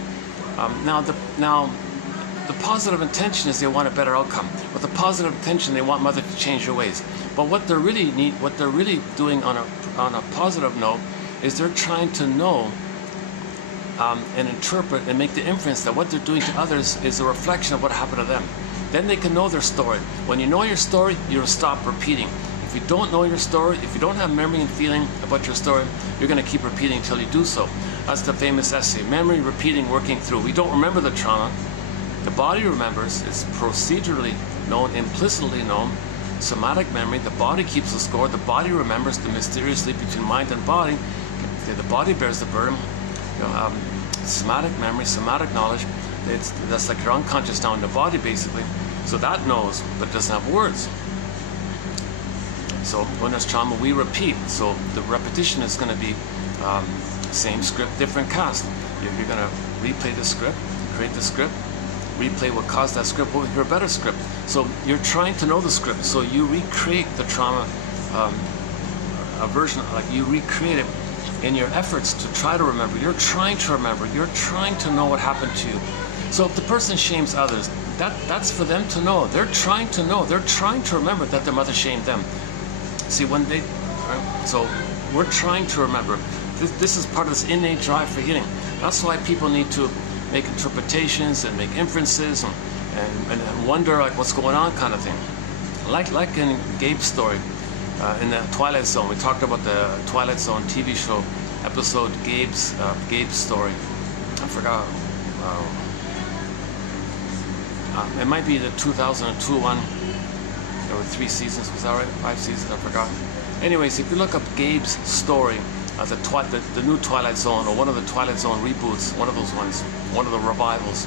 Now, the positive intention is they want a better outcome. With the positive intention, they want mother to change her ways. But what they're really doing on a positive note is they're trying to know and interpret and make the inference that what they're doing to others is a reflection of what happened to them. Then they can know their story. When you know your story, you'll stop repeating. If you don't know your story, if you don't have memory and feeling about your story, you're going to keep repeating until you do so. That's the famous essay, memory, repeating, working through. We don't remember the trauma. The body remembers. It's procedurally known, implicitly known. Somatic memory, the body keeps the score. The body remembers the mysterious link between mind and body. The body bears the burden. Somatic memory, somatic knowledge, that's like your unconscious now in the body basically. So that knows, but it doesn't have words. So when there's trauma, we repeat. So the repetition is going to be same script, different cast. You're going to replay the script, create the script, replay what caused that script, we'll hear a better script. So you're trying to know the script, so you recreate the trauma, a version, like you recreate it in your efforts to try to remember. You're trying to remember, you're trying to know what happened to you. So if the person shames others, that's for them to know. They're trying to know, they're trying to remember that their mother shamed them. See, when they, so we're trying to remember. This is part of this innate drive for healing. That's why people need to make interpretations and make inferences and wonder like what's going on kind of thing. Like in Gabe's story, in the Twilight Zone, we talked about the Twilight Zone TV show episode, Gabe's story. I forgot. It might be the 2002 one. There were 3 seasons, was that right? 5 seasons, I forgot. Anyways, if you look up Gabe's story, the new Twilight Zone, or one of the Twilight Zone reboots, one of those ones, one of the revivals,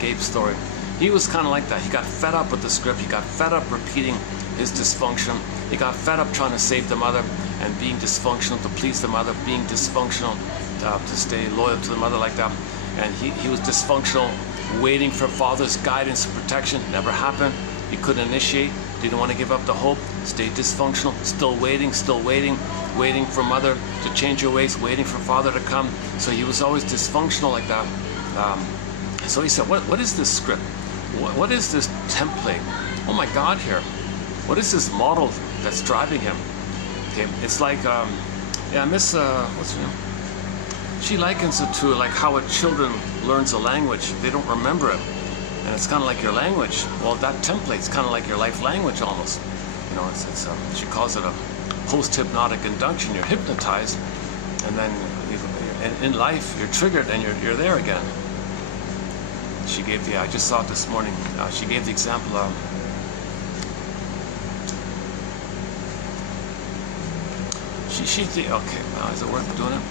Gabe's story, he was kind of like that. He got fed up with the script, he got fed up repeating his dysfunction, he got fed up trying to save the mother and being dysfunctional to please the mother, being dysfunctional to stay loyal to the mother like that. And he was dysfunctional, waiting for father's guidance and protection. Never happened. He couldn't initiate, didn't want to give up the hope, stayed dysfunctional, still waiting for mother to change her ways, waiting for father to come. So he was always dysfunctional like that. So he said, what is this script? What is this template? Oh my God, here. What is this model that's driving him? Okay, it's like, yeah, Miss, what's her name? She likens it to like how a children learns a language. They don't remember it. And it's kind of like your language. Well, that template's kind of like your life language almost. You know, she calls it a post-hypnotic induction. You're hypnotized, and then in life you're triggered and you're there again. She gave I just saw it this morning. She gave the example of. Okay, is it worth doing it?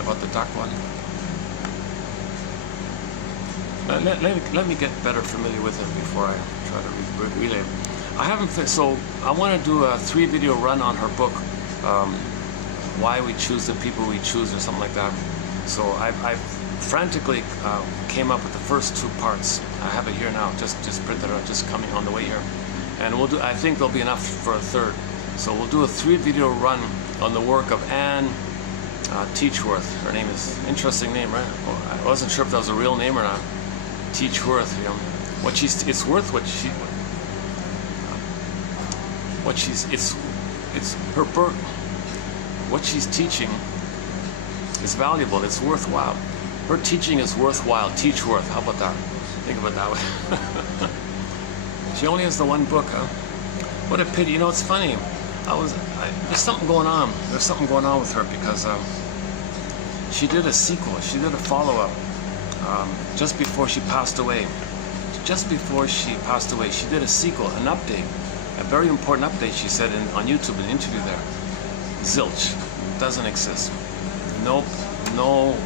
About the duck one. Let me get better familiar with it before I try to relay it. I haven't, so I want to do a 3-video run on her book, Why We Choose the People We Choose, or something like that. So I frantically came up with the first 2 parts. I have it here now, just printed out, just coming on the way here. And we'll do, I think there'll be enough for a 3rd. So we'll do a 3-video run on the work of Anne Teachworth. Her name is, interesting name, right? Well, I wasn't sure if that was a real name or not. Teachworth, you know, it's worth what she's teaching is valuable, it's worthwhile. Her teaching is worthwhile, Teachworth, how about that? Think about it that way. She only has the 1 book, huh? What a pity, you know, it's funny. There's something going on. There's something going on with her because she did a sequel, she did a follow-up just before she passed away. Just before she passed away, she did a sequel, an update, a very important update, she said on YouTube, an interview there. Zilch, doesn't exist. Nope, no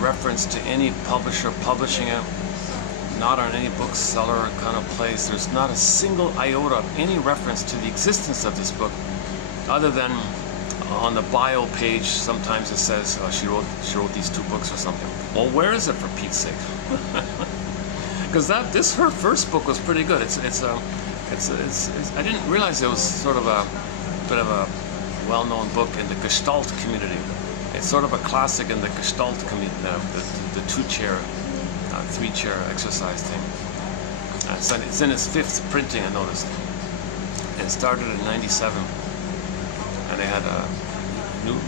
reference to any publisher publishing it, not on any bookseller kind of place. There's not a single iota of any reference to the existence of this book, other than on the bio page, sometimes it says she wrote these 2 books or something. Well, where is it, for Pete's sake? Because her first book was pretty good. I didn't realize it was sort of a bit of a well-known book in the Gestalt community. It's sort of a classic in the Gestalt community, the 2-chair, 3-chair exercise thing. It's in its 5th printing, I noticed. It started in '97, and they had new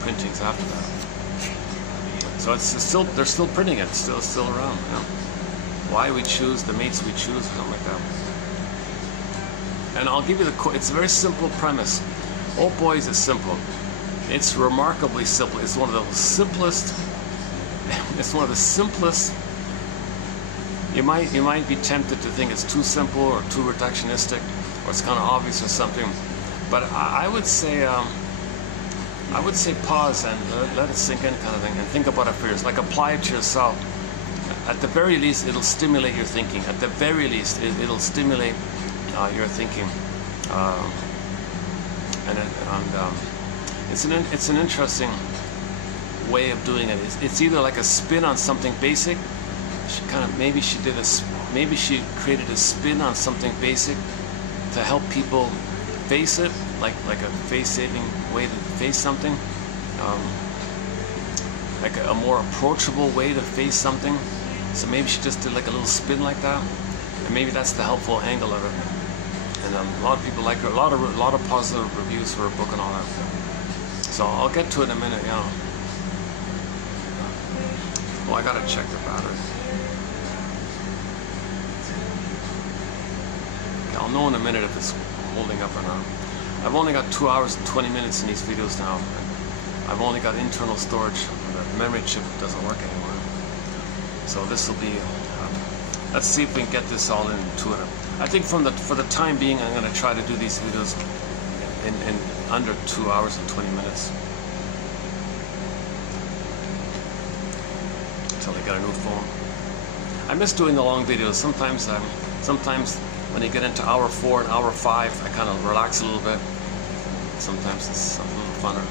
printings after that. So they're still printing it. It's still around. You know? Why we choose the mates we choose, something like that. And I'll give you it's a very simple premise. Oh boys, it's simple. It's remarkably simple. It's one of the simplest. It's one of the simplest. You might be tempted to think it's too simple or too reductionistic, or it's kind of obvious or something. But I would say pause and let it sink in, kind of thing, and think about it first. Like apply it to yourself. At the very least, it'll stimulate your thinking. At the very least, it'll stimulate your thinking. It's an interesting way of doing it. It's either like a spin on something basic. Maybe she created a spin on something basic to help people face it, like a face-saving way to face something, like a more approachable way to face something. So maybe she just did like a little spin like that, and maybe that's the helpful angle of it. And a lot of people like her. A lot of positive reviews for her book and all that. So I'll get to it in a minute. Yeah. Oh, I gotta check the battery. Okay, I'll know in a minute if it's holding up or not. I've only got 2 hours and 20 minutes in these videos now. I've only got internal storage. The memory chip doesn't work anymore. So this will be, let's see if we can get this all into it. I think for the time being, I'm going to try to do these videos in under 2 hours and 20 minutes. Until I get a new phone. I miss doing the long videos. Sometimes when you get into hour 4 and hour 5, I kind of relax a little bit. Sometimes it's a little funner.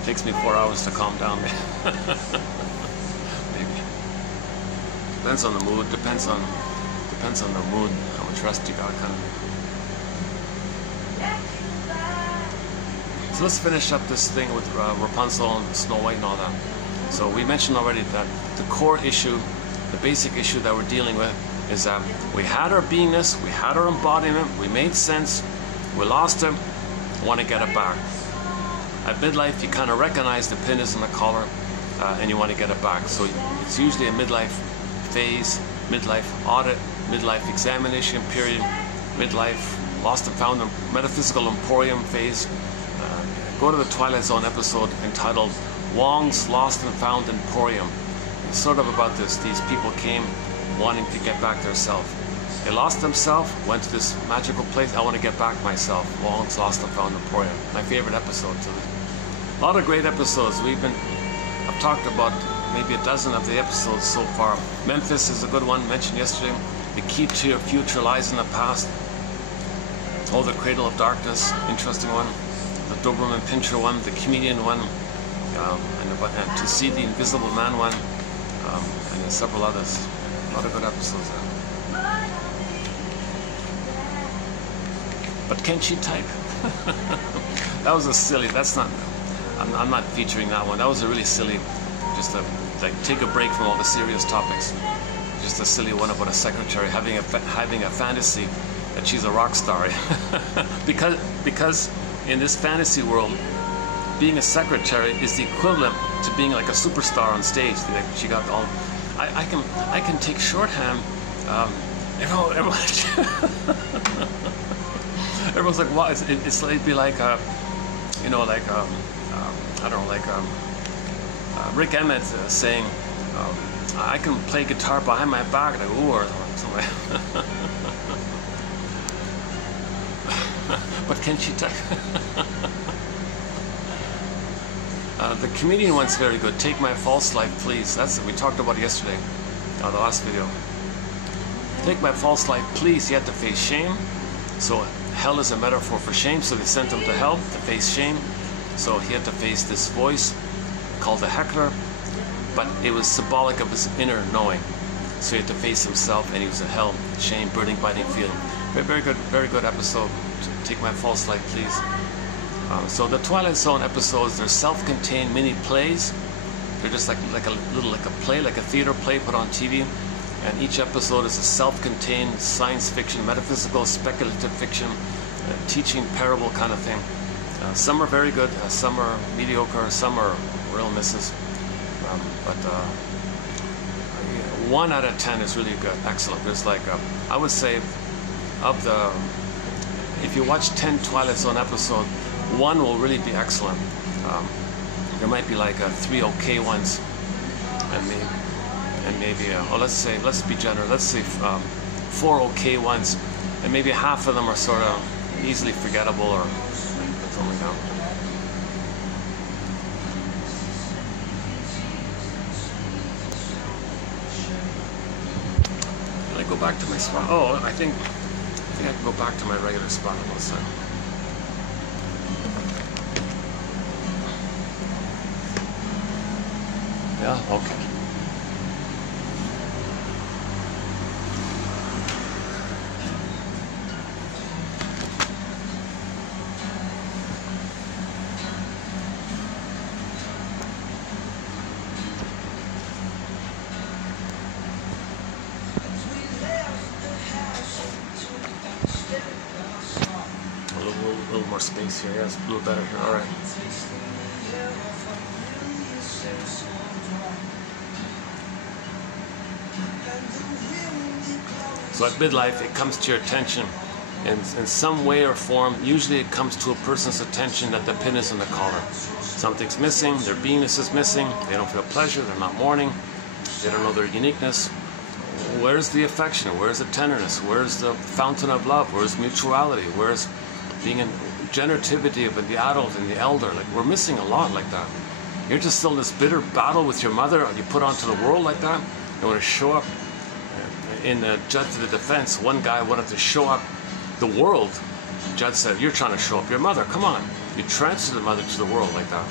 It takes me 4 hours to calm down. Maybe. Depends on the mood. Depends on the mood. How much rest you got, kind of. So let's finish up this thing with Rapunzel and Snow White and all that. So we mentioned already that the core issue, the basic issue that we're dealing with, is that we had our beingness, we had our embodiment, we made sense, we lost it, want to get it back. At midlife, you kind of recognize the pin is in the collar, and you want to get it back. So it's usually a midlife phase, midlife audit, midlife examination period, midlife lost and found metaphysical emporium phase. Go to the Twilight Zone episode entitled Wong's Lost and Found Emporium. It's sort of about this. These people came wanting to get back their self. They lost themselves, went to this magical place. I want to get back myself. Wong's Lost and Found Emporium. My favorite episode. So a lot of great episodes. I've talked about maybe a dozen of the episodes so far. Memphis is a good one, mentioned yesterday. The key to your future lies in the past. Oh, the Cradle of Darkness, interesting one. The Doberman Pinscher one, the Comedian one, and To See the Invisible Man one, and then several others. A lot of good episodes there. But can she type? That was a silly. That's not. I'm not featuring that one. That was a really silly. Just to like take a break from all the serious topics. Just a silly one about a secretary having a fantasy that she's a rock star. because in this fantasy world, being a secretary is the equivalent to being like a superstar on stage. Like she got all. I can take shorthand. Everyone's like, what? It'd be like I don't know, like Rick Emmett saying, I can play guitar behind my back, like ooh, or something. But can she type? The Comedian one's very good. Take My False Life, Please. That's we talked about it yesterday, the last video. Take my false life, please. He had to face shame. So hell is a metaphor for shame. So they sent him to hell to face shame. So he had to face this voice called the heckler, but it was symbolic of his inner knowing. So he had to face himself, and he was in hell, shame, burning, biting feeling. Very good episode. Take My False Life, Please. So the Twilight Zone episodes, they're self-contained mini plays. They're just like a play, like a theater play put on TV. and each episode is a self-contained science fiction, metaphysical, speculative fiction, teaching parable kind of thing. Some are very good, some are mediocre, some are real misses. But 1 out of 10 is really good, excellent. There's like, I would say, if you watch 10 Twilight Zone episodes, 1 will really be excellent. There might be like 3 okay ones, and maybe let's be generous, let's say 4 okay ones, and maybe half of them are sort of easily forgettable or something like that. Can I go back to my spot? Oh, I think I can go back to my regular spot on one side. Yeah, okay. A little more space here. Yeah, it's a little better here. All right. So at midlife, it comes to your attention in some way or form. Usually it comes to a person's attention that the pin is in the collar. Something's missing, their beingness is missing, they don't feel pleasure, they're not mourning, they don't know their uniqueness. Where's the affection? Where's the tenderness? Where's the fountain of love? Where's mutuality? Where's being in generativity of the adult and the elder? Like, we're missing a lot like that. You're just still in this bitter battle with your mother, you put onto the world like that. You want to show up. In the Judge to the Defense, one guy wanted to show up the world. The judge said, "You're trying to show up your mother. Come on." You transfer the mother to the world like that.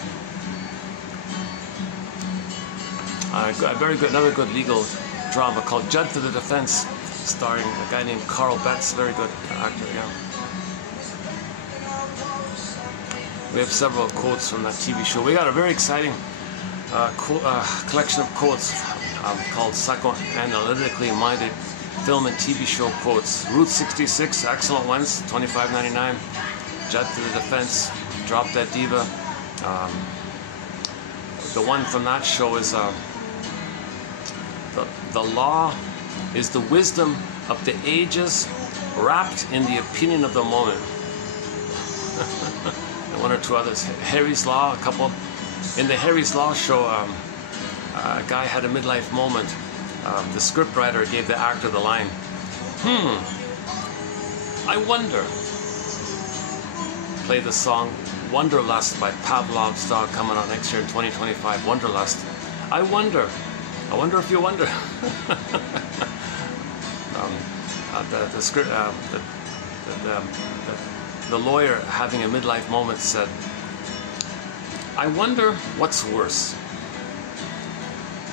Another good legal drama called Judge to the Defense, starring a guy named Carl Betts, very good actor, yeah. We have several quotes from that TV show. We got a very exciting collection of quotes called Psychoanalytically Minded Film and TV Show Quotes. Route 66, excellent ones, $25.99. Judge to the Defense, Drop That Diva. The one from that show is the law is the wisdom of the ages wrapped in the opinion of the moment. And one or two others. Harry's Law, a couple. In the Harry's Law show, a guy had a midlife moment. The scriptwriter gave the actor the line, I wonder. Play the song Wanderlust by Pavlov's Dog, coming out next year in 2025. Wanderlust. I wonder if you wonder. The lawyer, having a midlife moment, said, I wonder what's worse.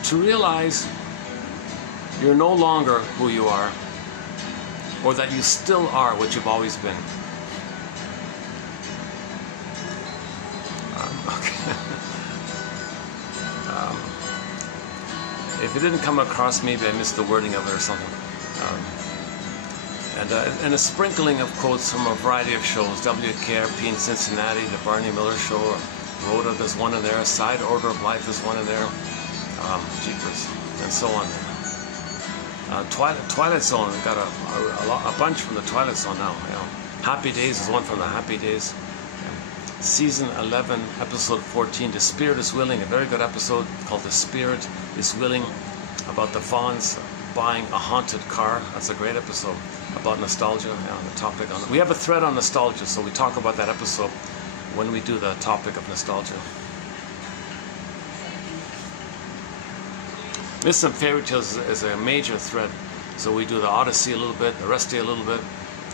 To realize you're no longer who you are, or that you still are what you've always been. If it didn't come across, maybe I missed the wording of it or something. And a sprinkling of quotes from a variety of shows. WKRP in Cincinnati, the Barney Miller Show, Rhoda, there's one in there. Side Order of Life is one in there. Jeepers, and so on. Twilight Zone, we've got a bunch from the Twilight Zone now. You know. Happy Days is one from the Happy Days. Season 11, episode 14, The Spirit is Willing, a very good episode called The Spirit is Willing, about the Fawns buying a haunted car. That's a great episode about nostalgia, on the topic on it. We have a thread on nostalgia, so we talk about that episode when we do the topic of nostalgia. Myths and Fairy Tales is a major thread, so we do the Odyssey a little bit, the Rusty a little bit,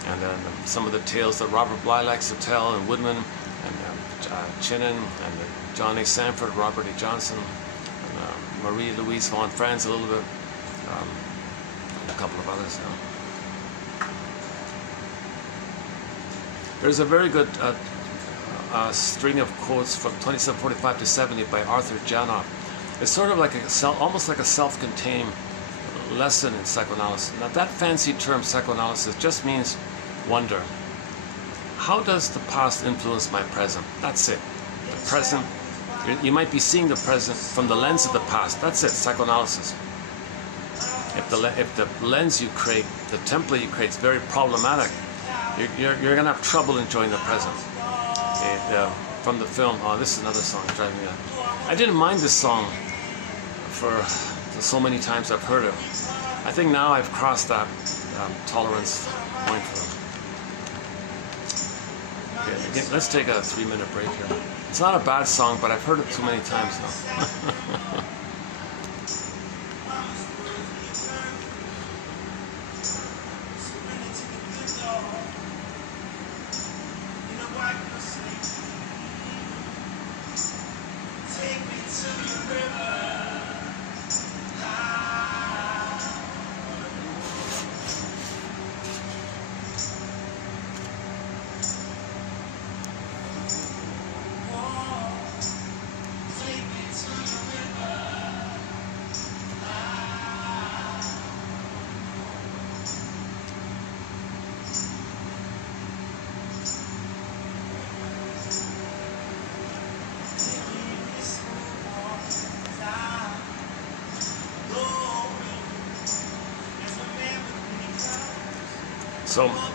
and then some of the tales that Robert Bly likes to tell, and Woodman, and Chinnen, and John A. Sanford, Robert E. Johnson, and Marie Louise Vaughan Franz a little bit, and a couple of others. There's a very good string of quotes from 2745 to 70 by Arthur Janoff. It's sort of like almost like a self-contained lesson in psychoanalysis. Now that fancy term psychoanalysis just means wonder. How does the past influence my present? That's it. The present, you might be seeing the present from the lens of the past. That's it, psychoanalysis. If the lens you create, the template you create is very problematic, you're going to have trouble enjoying the present. From the film, oh, this is another song driving me nuts. I didn't mind this song for so many times I've heard it. I think now I've crossed that tolerance point for them. Okay, again, let's take a 3-minute break here. It's not a bad song, but I've heard it too many times now.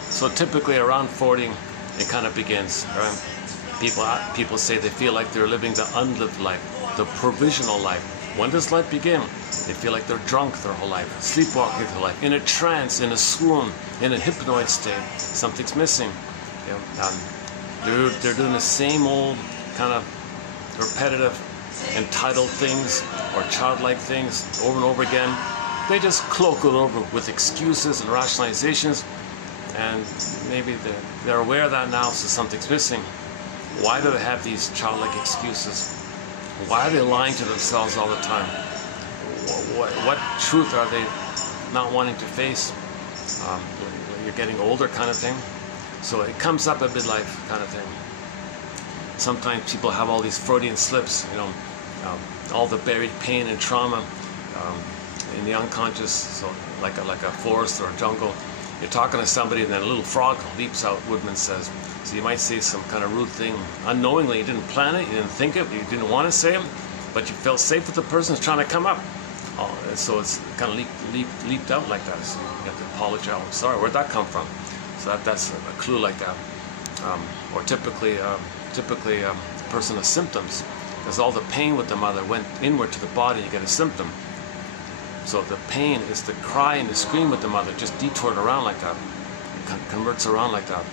So typically around 40, it kind of begins, right? People say they feel like they're living the unlived life, the provisional life. When does life begin? They feel like they're drunk their whole life, sleepwalking their life, in a trance, in a swoon, in a hypnoid state. Something's missing. They're doing the same old kind of repetitive, entitled things or childlike things over and over again. They just cloak it over with excuses and rationalizations. And maybe they're aware of that now, so something's missing. Why do they have these childlike excuses? Why are they lying to themselves all the time? What truth are they not wanting to face? You're getting older kind of thing. So it comes up at midlife kind of thing. Sometimes people have all these Freudian slips, all the buried pain and trauma in the unconscious, so like a forest or a jungle. You're talking to somebody and then a little frog leaps out, Woodman says. So you might say some kind of rude thing unknowingly. You didn't plan it, you didn't think it, you didn't want to say it, but you felt safe with the person who's trying to come up. So it's kind of leaped out like that. So you have to apologize. I'm sorry, where'd that come from? So that's a clue like that. Or typically a person has symptoms. Because all the pain with the mother went inward to the body, you get a symptom. So the pain is the cry and the scream with the mother, just detoured around like that, converts around like that.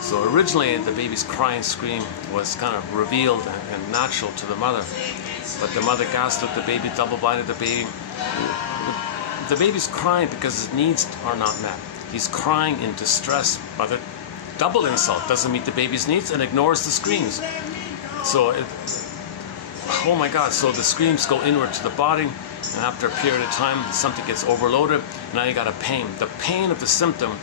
So originally the baby's cry and scream was kind of revealed and natural to the mother, but the mother gasped at the baby, double-blinded the baby. The baby's crying because his needs are not met. He's crying in distress. Mother, double insult, doesn't meet the baby's needs and ignores the screams. So, oh my God, so the screams go inward to the body. And after a period of time, something gets overloaded. Now you got a pain. The pain of the symptom,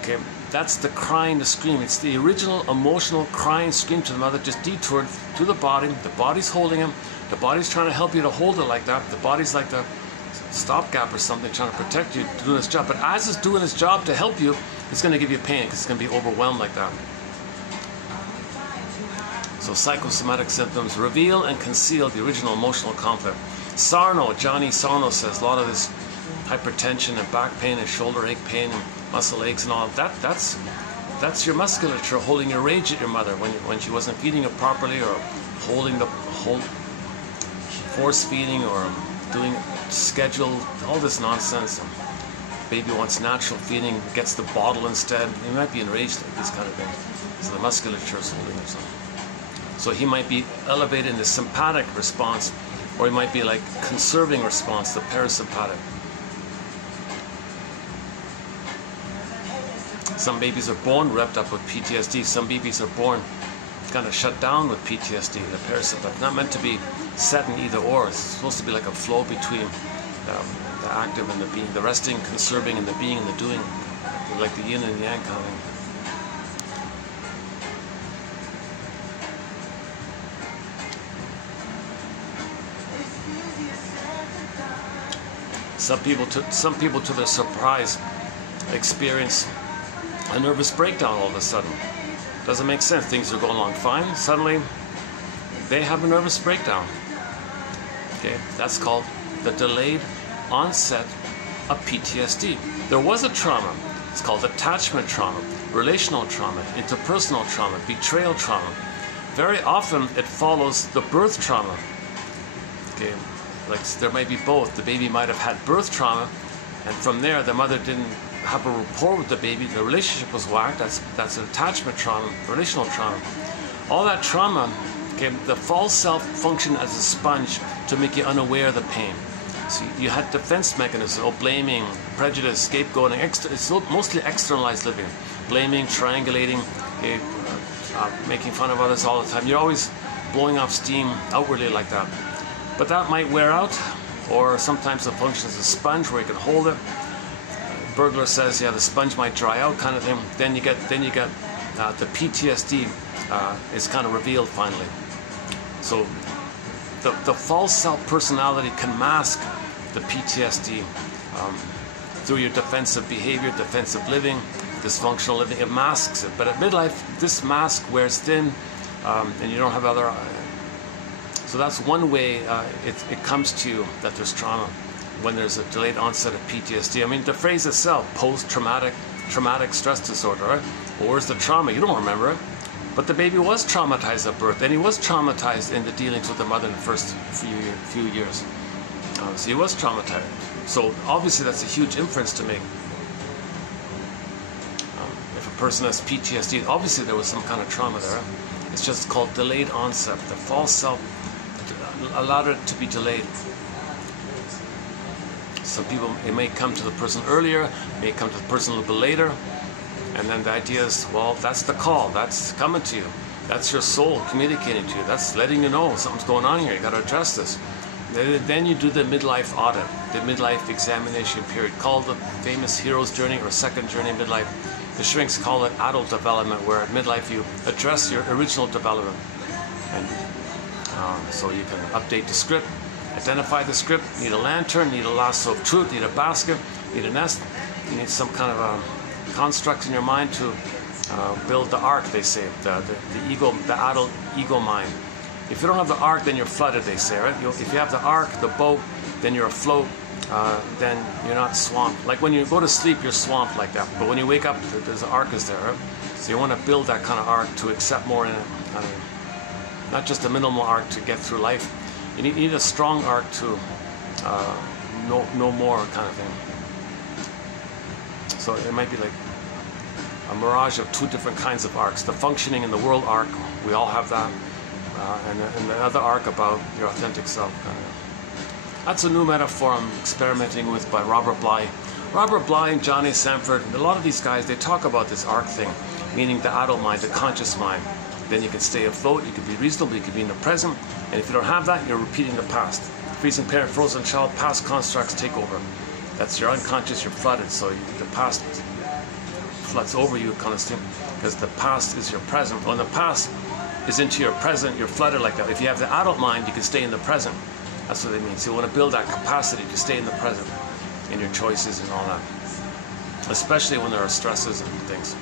okay, that's the crying, the scream. It's the original emotional crying, scream to the mother, just detoured to the body. The body's holding him. The body's trying to help you to hold it like that. The body's like the stopgap or something, trying to protect you, to do its job. But as it's doing its job to help you, it's going to give you pain because it's going to be overwhelmed like that. So psychosomatic symptoms reveal and conceal the original emotional conflict. Johnny Sarno says a lot of this hypertension and back pain and shoulder ache pain and muscle aches and all of that, that's your musculature holding your rage at your mother when she wasn't feeding it properly, or holding the whole force feeding, or doing schedule, all this nonsense. Baby wants natural feeding, gets the bottle instead. He might be enraged at these kind of things. So the musculature is holding himself. So he might be elevated in the sympathetic response, or he might be like conserving response, the parasympathetic. Some babies are born revved up with PTSD. Some babies are born kind of shut down with PTSD, the parasympathetic. Not meant to be set in either or. It's supposed to be like a flow between the active and the being, the resting, conserving, and the being and the doing, like the yin and yang kind of thing. Some people, to their surprise, experience a nervous breakdown all of a sudden. Doesn't make sense. Things are going along fine. Suddenly, they have a nervous breakdown. Okay, that's called the delayed onset of PTSD. There was a trauma. It's called attachment trauma, relational trauma, interpersonal trauma, betrayal trauma. Very often, it follows the birth trauma. Okay, like there might be both. The baby might have had birth trauma, and from there, the mother didn't have a rapport with the baby. The relationship was whacked. That's an attachment trauma, relational trauma. All that trauma, okay, the false self functioned as a sponge to make you unaware of the pain. So you had defense mechanisms, blaming, prejudice, scapegoating. It's mostly externalized living, blaming, triangulating, making fun of others all the time. You're always blowing off steam outwardly like that. But that might wear out, or sometimes it functions as a sponge where you can hold it. Bergler says, yeah, the sponge might dry out, kind of thing. Then you get the PTSD is kind of revealed finally. So the false self personality can mask the PTSD through your defensive behavior, defensive living, dysfunctional living. It masks it. But at midlife, this mask wears thin, and you don't have other. So that's one way it comes to you that there's trauma, when there's a delayed onset of PTSD. I mean, the phrase itself, post-traumatic stress disorder, right? Well, where's the trauma? You don't remember it. But the baby was traumatized at birth, and he was traumatized in the dealings with the mother in the first few years. So he was traumatized. So obviously that's a huge inference to make. If a person has PTSD, obviously there was some kind of trauma there. It's just called delayed onset. The false self allowed it to be delayed. Some people, it may come to the person earlier, may come to the person a little bit later, and then the idea is, well, that's the call, that's coming to you, that's your soul communicating to you, that's letting you know something's going on here, you got to address this. Then you do the midlife audit, the midlife examination period, called the famous hero's journey or second journey midlife. The shrinks call it adult development, where at midlife you address your original development. And so you can update the script, identify the script, need a lantern, need a lasso of truth, need a basket, need a nest, you need some kind of a construct in your mind to build the ark, they say, the ego, the adult ego mind. If you don't have the ark, then you're flooded, they say, right? If you have the ark, the boat, then you're afloat, then you're not swamped. Like when you go to sleep, you're swamped like that. But when you wake up, there's the ark is there, right? So you want to build that kind of ark to accept more in it. Not just a minimal ark to get through life. You need a strong ark to know more kind of thing. So it might be like a mirage of two different kinds of arcs. The functioning in the world arc, we all have that. And the other arc about your authentic self. Kind of. That's a new metaphor I'm experimenting with by Robert Bly. Robert Bly and Johnny Sanford, a lot of these guys, they talk about this arc thing, meaning the adult mind, the conscious mind. Then you can stay afloat, you can be reasonable, you can be in the present, and if you don't have that, you're repeating the past. Freezing parent, frozen child, past constructs take over. That's your unconscious, you're flooded, so the past floods over you kind of thing, because the past is your present. When the past is into your present, you're flooded like that. If you have the adult mind, you can stay in the present. That's what it means. So you want to build that capacity to stay in the present, in your choices and all that. Especially when there are stresses and things.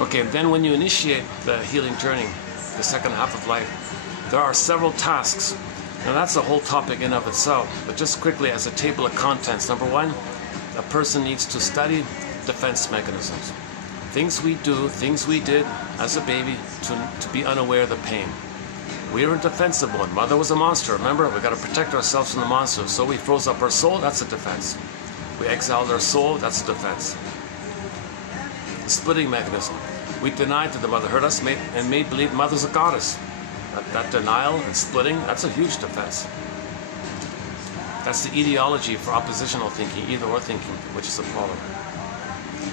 Okay, then when you initiate the healing journey, the second half of life, there are several tasks. Now that's a whole topic in of itself, but just quickly as a table of contents. Number one, a person needs to study defense mechanisms. Things we do, things we did as a baby to be unaware of the pain. We were defensible, and mother was a monster. Remember, we got to protect ourselves from the monster. So we froze up our soul, that's a defense. We exiled our soul, that's a defense. The splitting mechanism. We denied that the mother hurt us and made believe mother's a goddess. That denial and splitting, that's a huge defense. That's the etiology for oppositional thinking, either or thinking, which is a problem.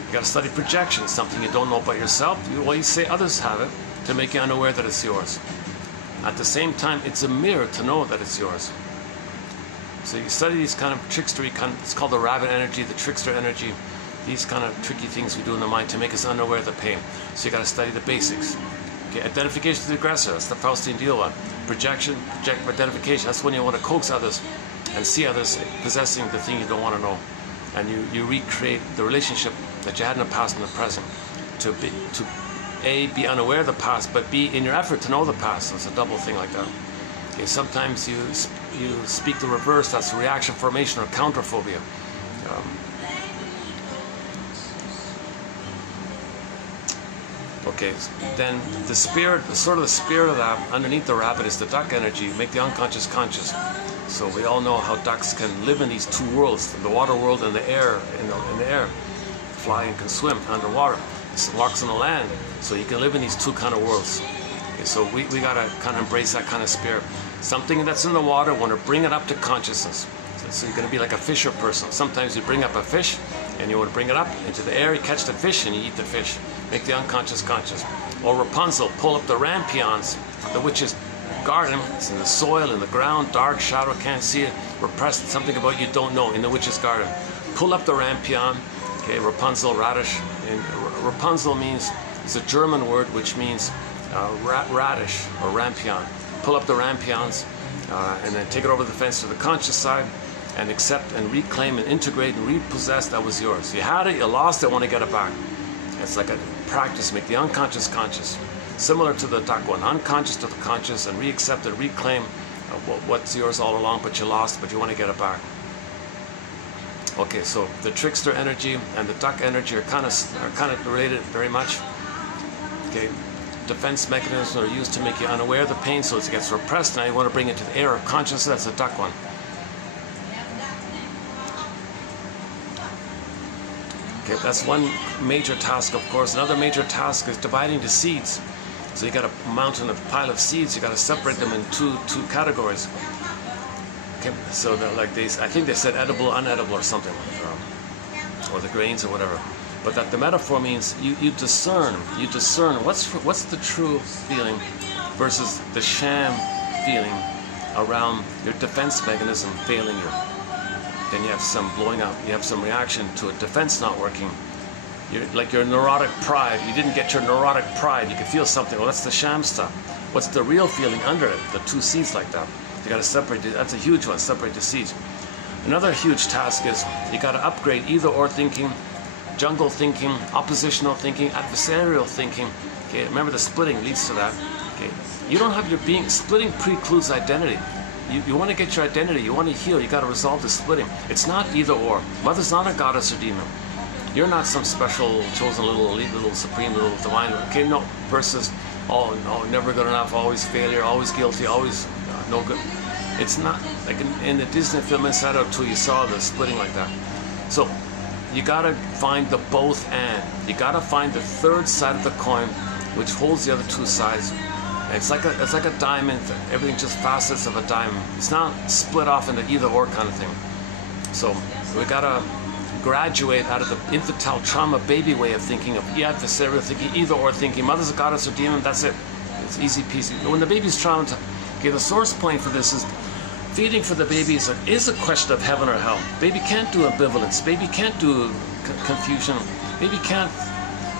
You got to study projection, something you don't know about yourself. You say others have it to make you unaware that it's yours. At the same time, it's a mirror to know that it's yours. So you study these kind of trickstery, it's called the rabbit energy, the trickster energy, these kind of tricky things we do in the mind to make us unaware of the pain. So you got to study the basics. Okay, identification to the aggressor, that's the Faustian deal one. Projection, project identification, that's when you want to coax others and see others possessing the thing you don't want to know. And you recreate the relationship that you had in the past and the present. To A, be unaware of the past, but B, in your effort to know the past. So it's a double thing like that. Okay, sometimes you speak the reverse, that's reaction formation or counterphobia. Okay, then the spirit, sort of the spirit of that, underneath the rabbit is the duck energy, make the unconscious conscious. So we all know how ducks can live in these two worlds, the water world and the air, in the air. Fly and can swim underwater. It walks on the land, so you can live in these two kind of worlds. Okay, so we gotta kind of embrace that kind of spirit. Something that's in the water, want to bring it up to consciousness. So you're gonna be like a fisher person. Sometimes you bring up a fish, and you want to bring it up into the air, you catch the fish, and you eat the fish. Make the unconscious conscious. Or Rapunzel, pull up the rampions, the witch's garden. It's in the soil, in the ground, dark, shadow, can't see it. Repressed, something about you don't know, in the witch's garden. Pull up the rampion. Okay, Rapunzel, radish. And Rapunzel means, it's a German word which means radish or rampion. Pull up the rampions and then take it over the fence to the conscious side and accept and reclaim and integrate and repossess that was yours. You had it, you lost it, want to get it back. It's like a practice, make the unconscious conscious. Similar to the duck one, unconscious to the conscious, and re-accept and reclaim what's yours all along, but you lost, but you want to get it back. Okay, so the trickster energy and the duck energy are kind of related very much. Okay, defense mechanisms are used to make you unaware of the pain, so it gets repressed. Now you want to bring it to the air of consciousness. That's the duck one. Okay, that's one major task, of course. Another major task is dividing the seeds. So you got a mountain, a pile of seeds. You got to separate them in two categories. Okay, so like these, I think they said edible, unedible, or something, or the grains or whatever. But that the metaphor means you discern what's the true feeling versus the sham feeling around your defense mechanism failing you. Then you have some blowing up, you have some reaction to a defense not working. Like your neurotic pride, you didn't get your neurotic pride, you can feel something, well that's the sham stuff. What's the real feeling under it? The two seeds like that. You got to separate, that's a huge one, separate the seeds. Another huge task is you got to upgrade either or thinking, jungle thinking, oppositional thinking, adversarial thinking. Okay, remember the splitting leads to that. Okay, you don't have your being, splitting precludes identity. You want to get your identity, you want to heal, you got to resolve the splitting. It's not either or. Mother's not a goddess or demon. You're not some special, chosen little elite, little supreme, little divine. Okay, no, versus, oh, never good enough, always failure, always guilty, always no good. It's not, like in the Disney film Inside Out 2, you saw the splitting like that. So, you got to find the both and. You got to find the third side of the coin, which holds the other two sides. It's like a diamond. Everything just facets of a diamond. It's not split off into either or kind of thing. So we gotta graduate out of the infantile trauma baby way of thinking, of adversarial thinking, either or thinking. Mother's a goddess or demon. That's it. It's easy peasy. When the baby's traumatized, okay, the source point for this is feeding for the baby is a question of heaven or hell. Baby can't do ambivalence. Baby can't do confusion. Baby can't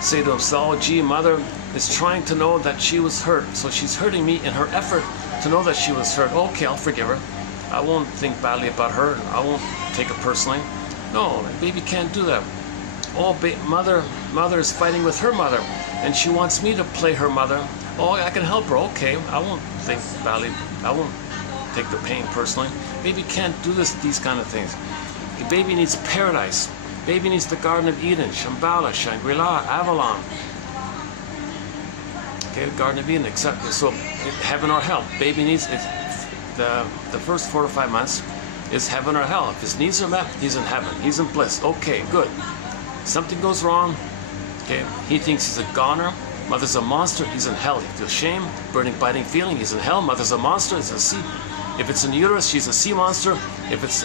say to himself, oh, gee, mother is trying to know that she was hurt, so she's hurting me in her effort to know that she was hurt. Okay, I'll forgive her. I won't think badly about her. I won't take it personally. No, baby can't do that. Oh, mother is fighting with her mother, and she wants me to play her mother. Oh, I can help her. Okay, I won't think badly. I won't take the pain personally. Baby can't do these kind of things. The baby needs paradise. Baby needs the Garden of Eden, Shambhala, Shangri-La, Avalon. Okay, the Garden of Eden, except so heaven or hell. Baby needs it. The first 4 to 5 months is heaven or hell. If his needs are met, he's in heaven. He's in bliss. Okay, good. Something goes wrong. Okay, he thinks he's a goner. Mother's a monster. He's in hell. He feels shame, burning, biting feeling. He's in hell. Mother's a monster. He's a sea. If it's in uterus, she's a sea monster. If it's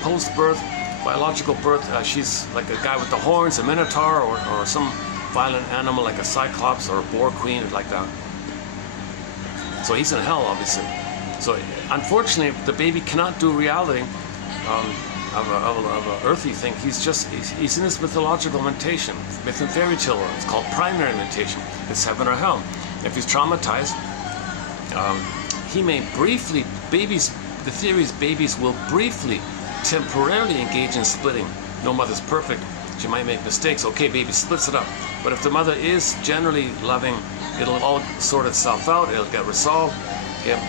post-birth, biological birth, she's like a guy with the horns, a minotaur, or some violent animal like a cyclops or a boar queen, like that. So he's in hell, obviously. So unfortunately, the baby cannot do reality of an earthly thing. He's in this mythological mentation, myth and fairy tale world. It's called primary mentation. It's heaven or hell. If he's traumatized, he may briefly, the theory is babies will briefly, temporarily engage in splitting. No mother's perfect. She might make mistakes. Okay, baby splits it up. But if the mother is generally loving, it'll all sort itself out. It'll get resolved. Okay?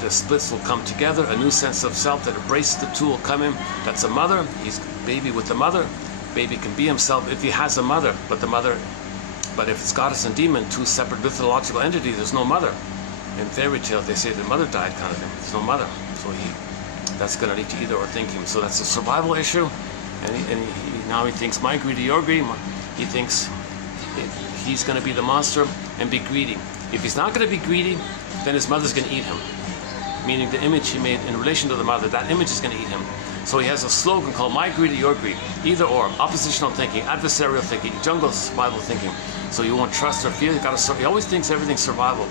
The splits will come together. A new sense of self that embraces the two will come in. That's a mother. He's baby with the mother. Baby can be himself if he has a mother. But if it's goddess and demon, two separate mythological entities, there's no mother. In fairy tale, they say the mother died, kind of thing. There's no mother. So that's going to lead to either or thinking. So that's a survival issue. And now he thinks my greedy, your greedy. He thinks he's going to be the monster and be greedy. If he's not going to be greedy, then his mother's going to eat him. Meaning the image he made in relation to the mother, that image is going to eat him. So he has a slogan called my greedy, your greed. Either or, oppositional thinking, adversarial thinking, jungle survival thinking. So you won't trust or feel. He always thinks everything's survival.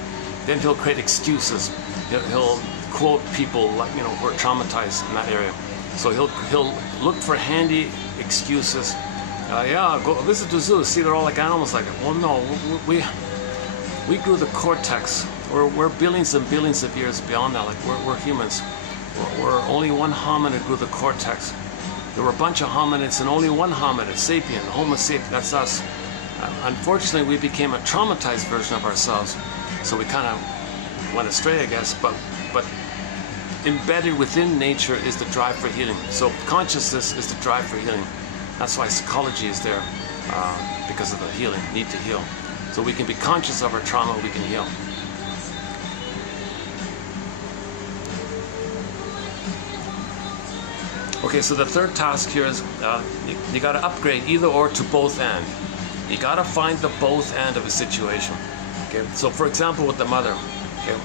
Then he'll create excuses. He'll quote people like, who are traumatized in that area. So he'll look for handy excuses. Yeah, go visit the zoo. See, they're all like animals. Like, well, no, we grew the cortex. We're billions and billions of years beyond that. Like we're humans. We're only one hominid grew the cortex. There were a bunch of hominids and only one hominid, sapien, Homo sapien. That's us. Unfortunately, we became a traumatized version of ourselves. So we kind of went astray, I guess. But embedded within nature is the drive for healing. So consciousness is the drive for healing. That's why psychology is there, because of the healing, need to heal. So we can be conscious of our trauma, we can heal. Okay, so the third task here is you got to upgrade either or to both and. You got to find the both and of a situation. Okay, so for example with the mother, okay,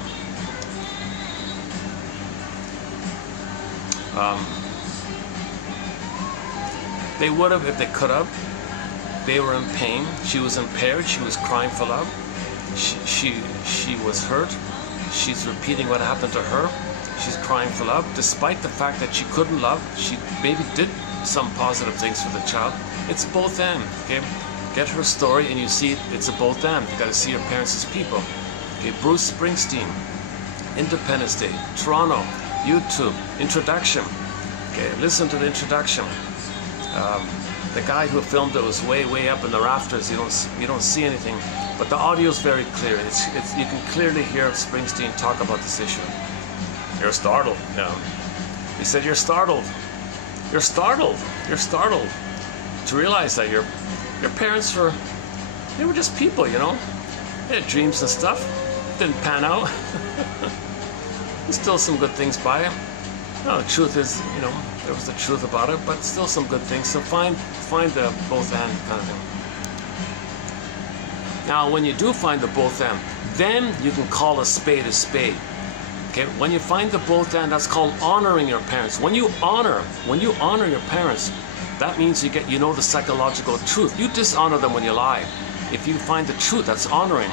they would have if they could have. They were in pain. She was impaired. She was crying for love. She was hurt. She's repeating what happened to her. She's crying for love, despite the fact that she couldn't love. She maybe did some positive things for the child. It's both and. Okay, get her story, and you see it's a both and. You got to see your parents as people. Okay, Bruce Springsteen, Independence Day, Toronto, YouTube, introduction. Okay, listen to the introduction. The guy who filmed it was way up in the rafters. You don't see anything, but the audio is very clear. You can clearly hear Springsteen talk about this issue. You're startled. Yeah. He said, you're startled. You're startled. You're startled to realize that your parents they were just people, They had dreams and stuff. Didn't pan out. There's still some good things by it. No, the truth is, there was the truth about it, but still some good things. So find the both and kind of thing. Now, when you do find the both and, then you can call a spade a spade. Okay, when you find the both and, that's called honoring your parents. When you honor your parents, that means you know the psychological truth. You dishonor them when you lie. If you find the truth, that's honoring.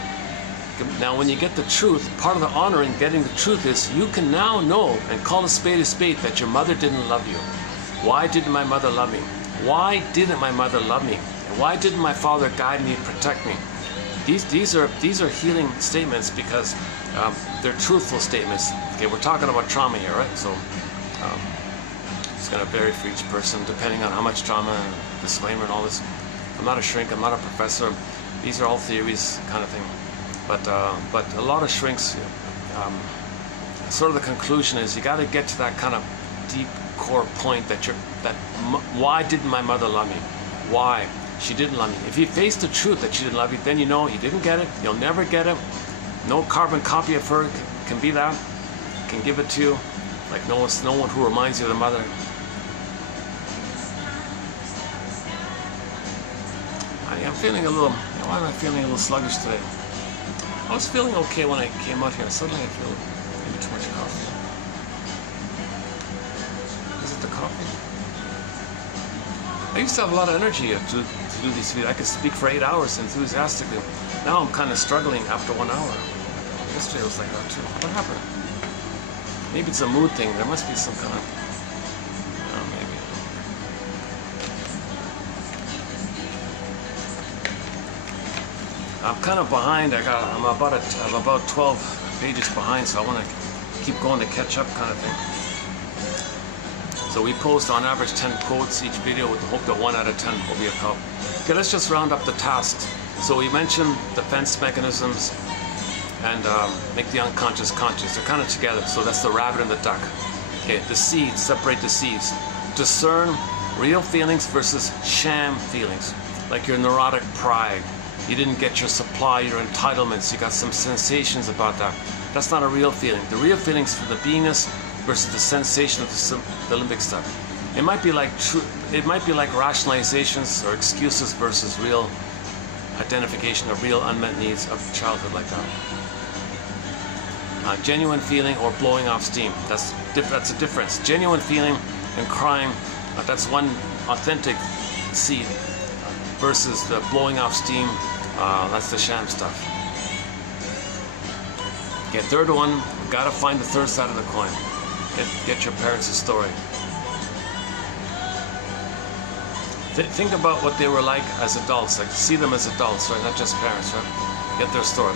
Now, when you get the truth, part of the honoring, getting the truth is you can now know and call a spade that your mother didn't love you. Why didn't my mother love me? Why didn't my mother love me? And why didn't my father guide me and protect me? These are healing statements because they're truthful statements. Okay, we're talking about trauma here, right? So it's going to vary for each person depending on how much trauma and disclaimer and all this. I'm not a shrink. I'm not a professor. These are all theories, kind of thing. But a lot of shrinks, sort of the conclusion is you got to get to that kind of deep core point why didn't my mother love me? Why? She didn't love me. If you face the truth that she didn't love you, then you know you didn't get it. You'll never get it. No carbon copy of her can be that. Can give it to you. Like no one who reminds you of the mother. I'm feeling a little. Why am I feeling a little sluggish today? I was feeling okay when I came out here. Suddenly I feel maybe too much coffee. Is it the coffee? I used to have a lot of energy to do these videos. I could speak for 8 hours enthusiastically. Now I'm kind of struggling after 1 hour. Yesterday was like that too. What happened? Maybe it's a mood thing. There must be some kind of... maybe. I'm kind of behind. I'm about 12 pages behind, so I want to keep going to catch up, kind of thing. So we post on average 10 quotes each video with the hope that 1 out of 10 will be of help. Okay, let's just round up the tasks. So we mentioned defense mechanisms and make the unconscious conscious. They're kind of together. So that's the rabbit and the duck. Okay, the seeds, separate the seeds. Discern real feelings versus sham feelings. Like your neurotic pride. You didn't get your supply, your entitlements. You got some sensations about that. That's not a real feeling. The real feelings for the beingness versus the sensation of the limbic stuff. It might be like rationalizations or excuses versus real identification of real unmet needs of childhood, like that. Genuine feeling or blowing off steam. That's a difference. Genuine feeling and crying. That's one authentic seed versus the blowing off steam. That's the sham stuff. Okay, third one. Gotta find the third side of the coin. Get your parents' story. Think about what they were like as adults. Like, see them as adults, right? Not just parents, right? Get their story.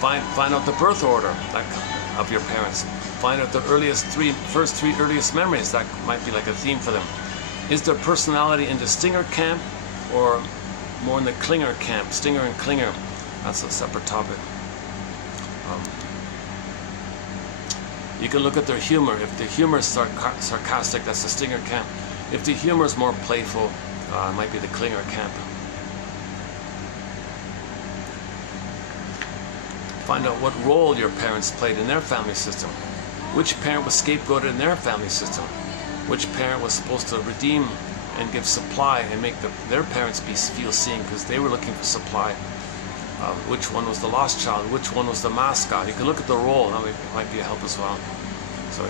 Find out the birth order of your parents. Find out the first three earliest memories. That might be like a theme for them. Is their personality in the stinger camp or more in the clinger camp? Stinger and clinger. That's a separate topic. You can look at their humor. If the humor is sarcastic, that's the stinger camp. If the humor is more playful, it might be the clinger camp. Find out what role your parents played in their family system. Which parent was scapegoated in their family system? Which parent was supposed to redeem and give supply and make their parents feel seen because they were looking for supply? Which one was the lost child? Which one was the mascot? You can look at the role. That might be a help as well. So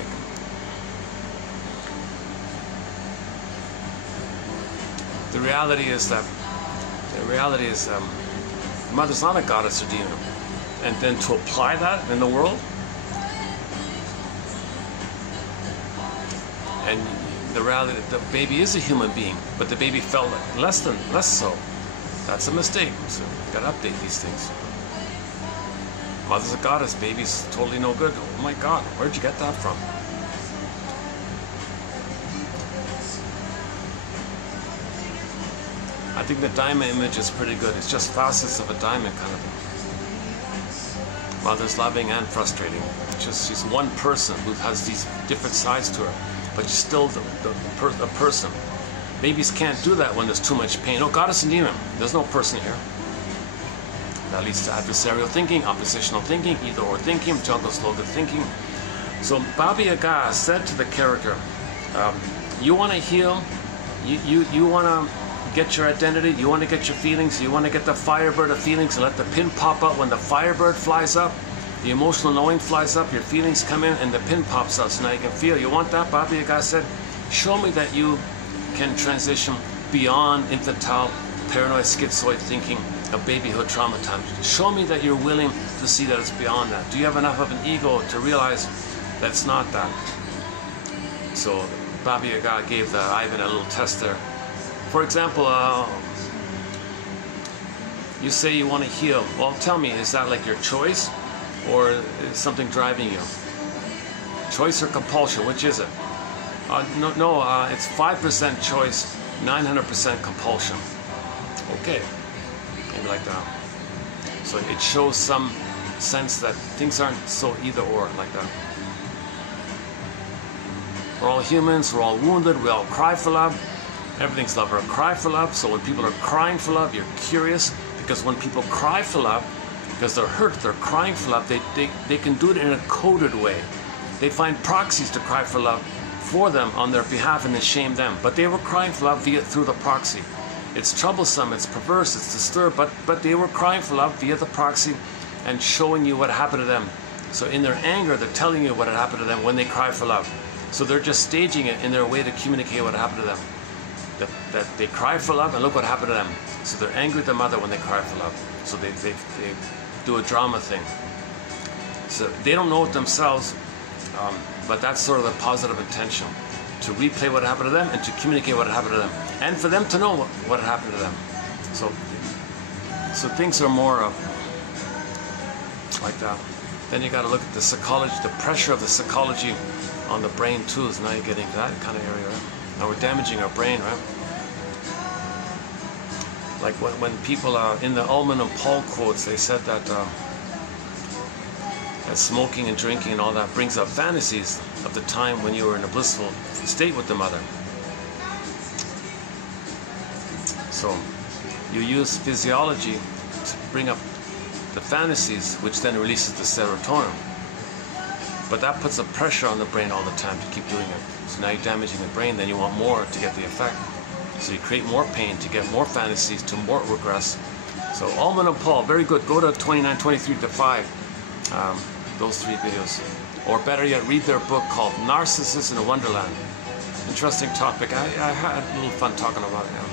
the reality is mother's not a goddess or demon. And then to apply that in the world, and the reality, the baby is a human being, but the baby felt less so. That's a mistake. So you gotta update these things. Mother's a goddess, baby's totally no good. Oh my God, where'd you get that from? I think the diamond image is pretty good. It's just facets of a diamond kind of thing. Mother's loving and frustrating. She's one person who has these different sides to her, but she's still a person. Babies can't do that when there's too much pain. Oh, goddess and demon. There's no person here. That leads to adversarial thinking, oppositional thinking, either-or thinking, jungle-slogan thinking. So Baba Yaga said to the character, you want to heal, you want to get your identity, you want to get your feelings, you want to get the firebird of feelings and let the pin pop up when the firebird flies up, the emotional knowing flies up, your feelings come in and the pin pops up, so now you can feel. You want that? Baba Yaga said, show me that you can transition beyond infantile, paranoid, schizoid thinking of babyhood trauma time. Show me that you're willing to see that it's beyond that. Do you have enough of an ego to realize that it's not that? So Baba Yaga gave Ivan a little test there. For example, you say you want to heal. Well, tell me, is that like your choice or is something driving you? Choice or compulsion, which is it? No, it's 5% choice, 900% compulsion. Okay, maybe like that. So it shows some sense that things aren't so either or like that. We're all humans, we're all wounded, we all cry for love. Everything's love or cry for love. So when people are crying for love, you're curious, because when people cry for love, because they're hurt, they're crying for love, they can do it in a coded way. They find proxies to cry for love for them on their behalf and then shame them. But they were crying for love through the proxy. It's troublesome, it's perverse, it's disturbed, but they were crying for love via the proxy and showing you what happened to them. So in their anger, they're telling you what had happened to them when they cry for love. So they're just staging it in their way to communicate what happened to them. That they cry for love and look what happened to them. So they're angry at their mother when they cry for love. So they do a drama thing. So they don't know it themselves, but that's sort of the positive intention, to replay what happened to them and to communicate what happened to them, and for them to know what happened to them. So things are more like that. Then you got to look at the psychology, the pressure of the psychology on the brain too. So now you're getting to that kind of area, right? Now we're damaging our brain, right? Like when people are in the Holtzman and Paul quotes, they said that smoking and drinking and all that brings up fantasies of the time when you were in a blissful state with the mother. So you use physiology to bring up the fantasies, which then releases the serotonin. But that puts a pressure on the brain all the time to keep doing it. So now you're damaging the brain, then you want more to get the effect. So you create more pain to get more fantasies to more regress. So Holtzman and Paul, very good. Go to 29, 23 to 5. Those 3 videos. Or better yet, read their book called Narcissus in a Wonderland. Interesting topic. I had a little fun talking about it now.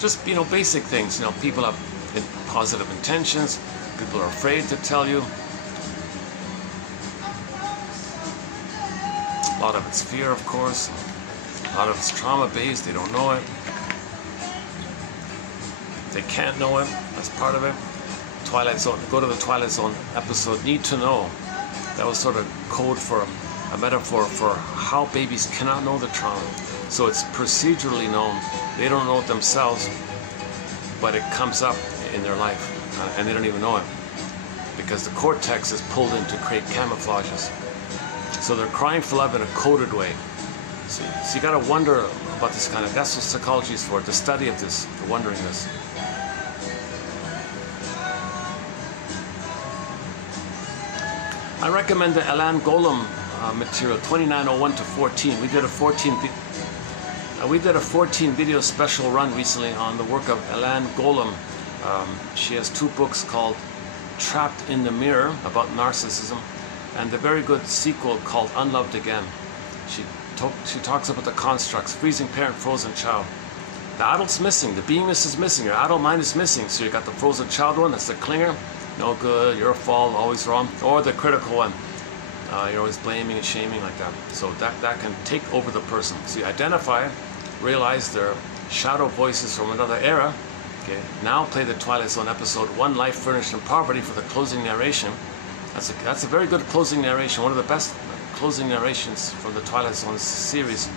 Just, basic things. People have positive intentions. People are afraid to tell you. A lot of it's fear, of course. A lot of it's trauma-based. They don't know it. They can't know it. That's part of it. Twilight Zone. Go to the Twilight Zone episode, Need to Know. That was sort of code for a metaphor for how babies cannot know the trauma. So it's procedurally known. They don't know it themselves, but it comes up in their life, and they don't even know it, because the cortex is pulled in to create camouflages. So they're crying for love in a coded way. So you got to wonder about this kind of, that's what psychology is for, the study of this, the wondering this. I recommend the Alain Golem material, 2901 to 14. We did a 14 video special run recently on the work of Alain Golem. She has 2 books called Trapped in the Mirror about narcissism, and the very good sequel called Unloved Again. She talks about the constructs, freezing parent, frozen child. The adult's missing, the beingness is missing, your adult mind is missing. So you got the frozen child one, that's the clinger, no good, you're a fault, always wrong, or the critical one. You're always blaming and shaming like that. So that can take over the person. So you identify it, realize they're shadow voices from another era. Okay, now play the Twilight Zone episode, One Life Furnished in Poverty, for the closing narration. That's a very good closing narration. One of the best closing narrations from the Twilight Zone series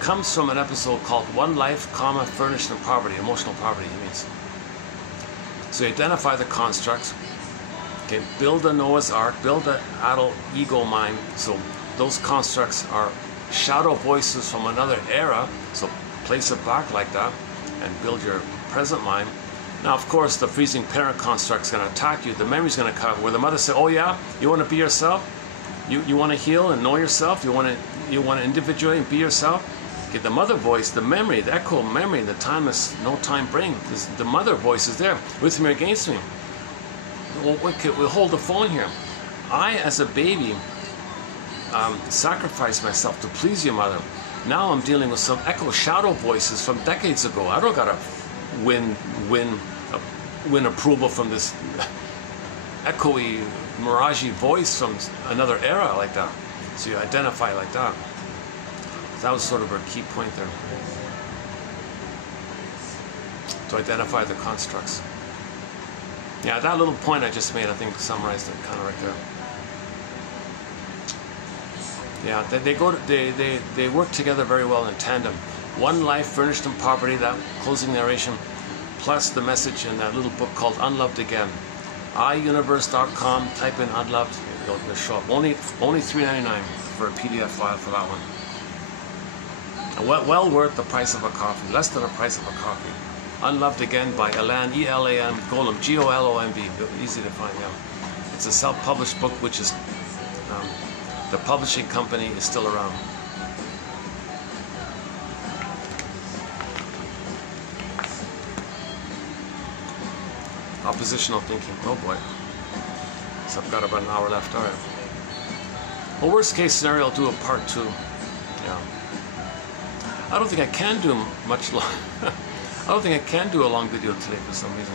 comes from an episode called One Life, Furnished in Poverty, emotional poverty, it means. So you identify the constructs. Okay, build a Noah's Ark, build an adult ego mind. So those constructs are shadow voices from another era. So place it back like that and build your present mind. Now, of course, the freezing parent construct is going to attack you. The memory is going to come where the mother said, "Oh yeah, you want to be yourself? You want to heal and know yourself? You want to individuate and be yourself?" Okay, the mother voice, the memory, the echo memory, the timeless, no time brain. The mother voice is there, with me or against me. We'll hold the phone here. I, as a baby, sacrificed myself to please your mother. Now I'm dealing with some echo shadow voices from decades ago. I don't gotta win approval from this echoey, miragey voice from another era like that. So you identify like that. That was sort of our key point there. To identify the constructs. Yeah, that little point I just made, I think, summarized it kind of right there. Yeah, they work together very well in tandem. One Life Furnished in Poverty, that closing narration, plus the message in that little book called Unloved Again. iUniverse.com, type in Unloved, it'll show up. Only $3.99 for a PDF file for that one. And well worth the price of a coffee, less than the price of a coffee. Unloved Again by Alain, E-L-A-N, Golem, G-O-L-O-M-B, easy to find out. It's a self-published book, which is, the publishing company is still around. Oppositional thinking, oh boy. So I've got about an hour left, all right. Well, worst case scenario, I'll do a part 2. Yeah. I don't think I can do much long. I don't think I can do a long video today for some reason.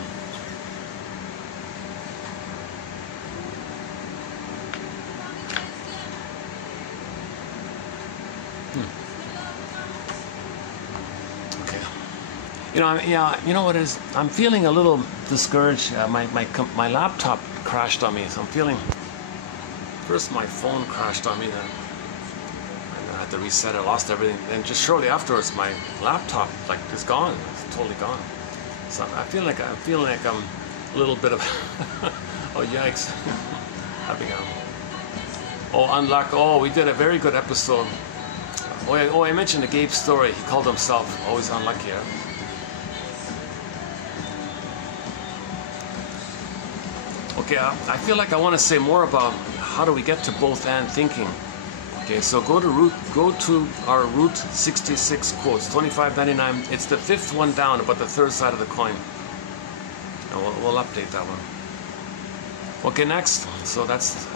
Okay. You know what it is? I'm feeling a little discouraged. My laptop crashed on me, so I'm feeling. First, my phone crashed on me, then I had to reset it. I lost everything, and just shortly afterwards, my laptop is gone. It's totally gone. So I feel like I'm a little bit of oh yikes. Unluck. Oh, we did a very good episode. I mentioned the Gabe story. He called himself always unlucky. Yeah? Okay, I feel like I want to say more about how do we get to both and thinking. Okay, so go to our Route 66 quotes, 2599. It's the fifth one down, about the third side of the coin. And we'll update that one. Okay, next. So that's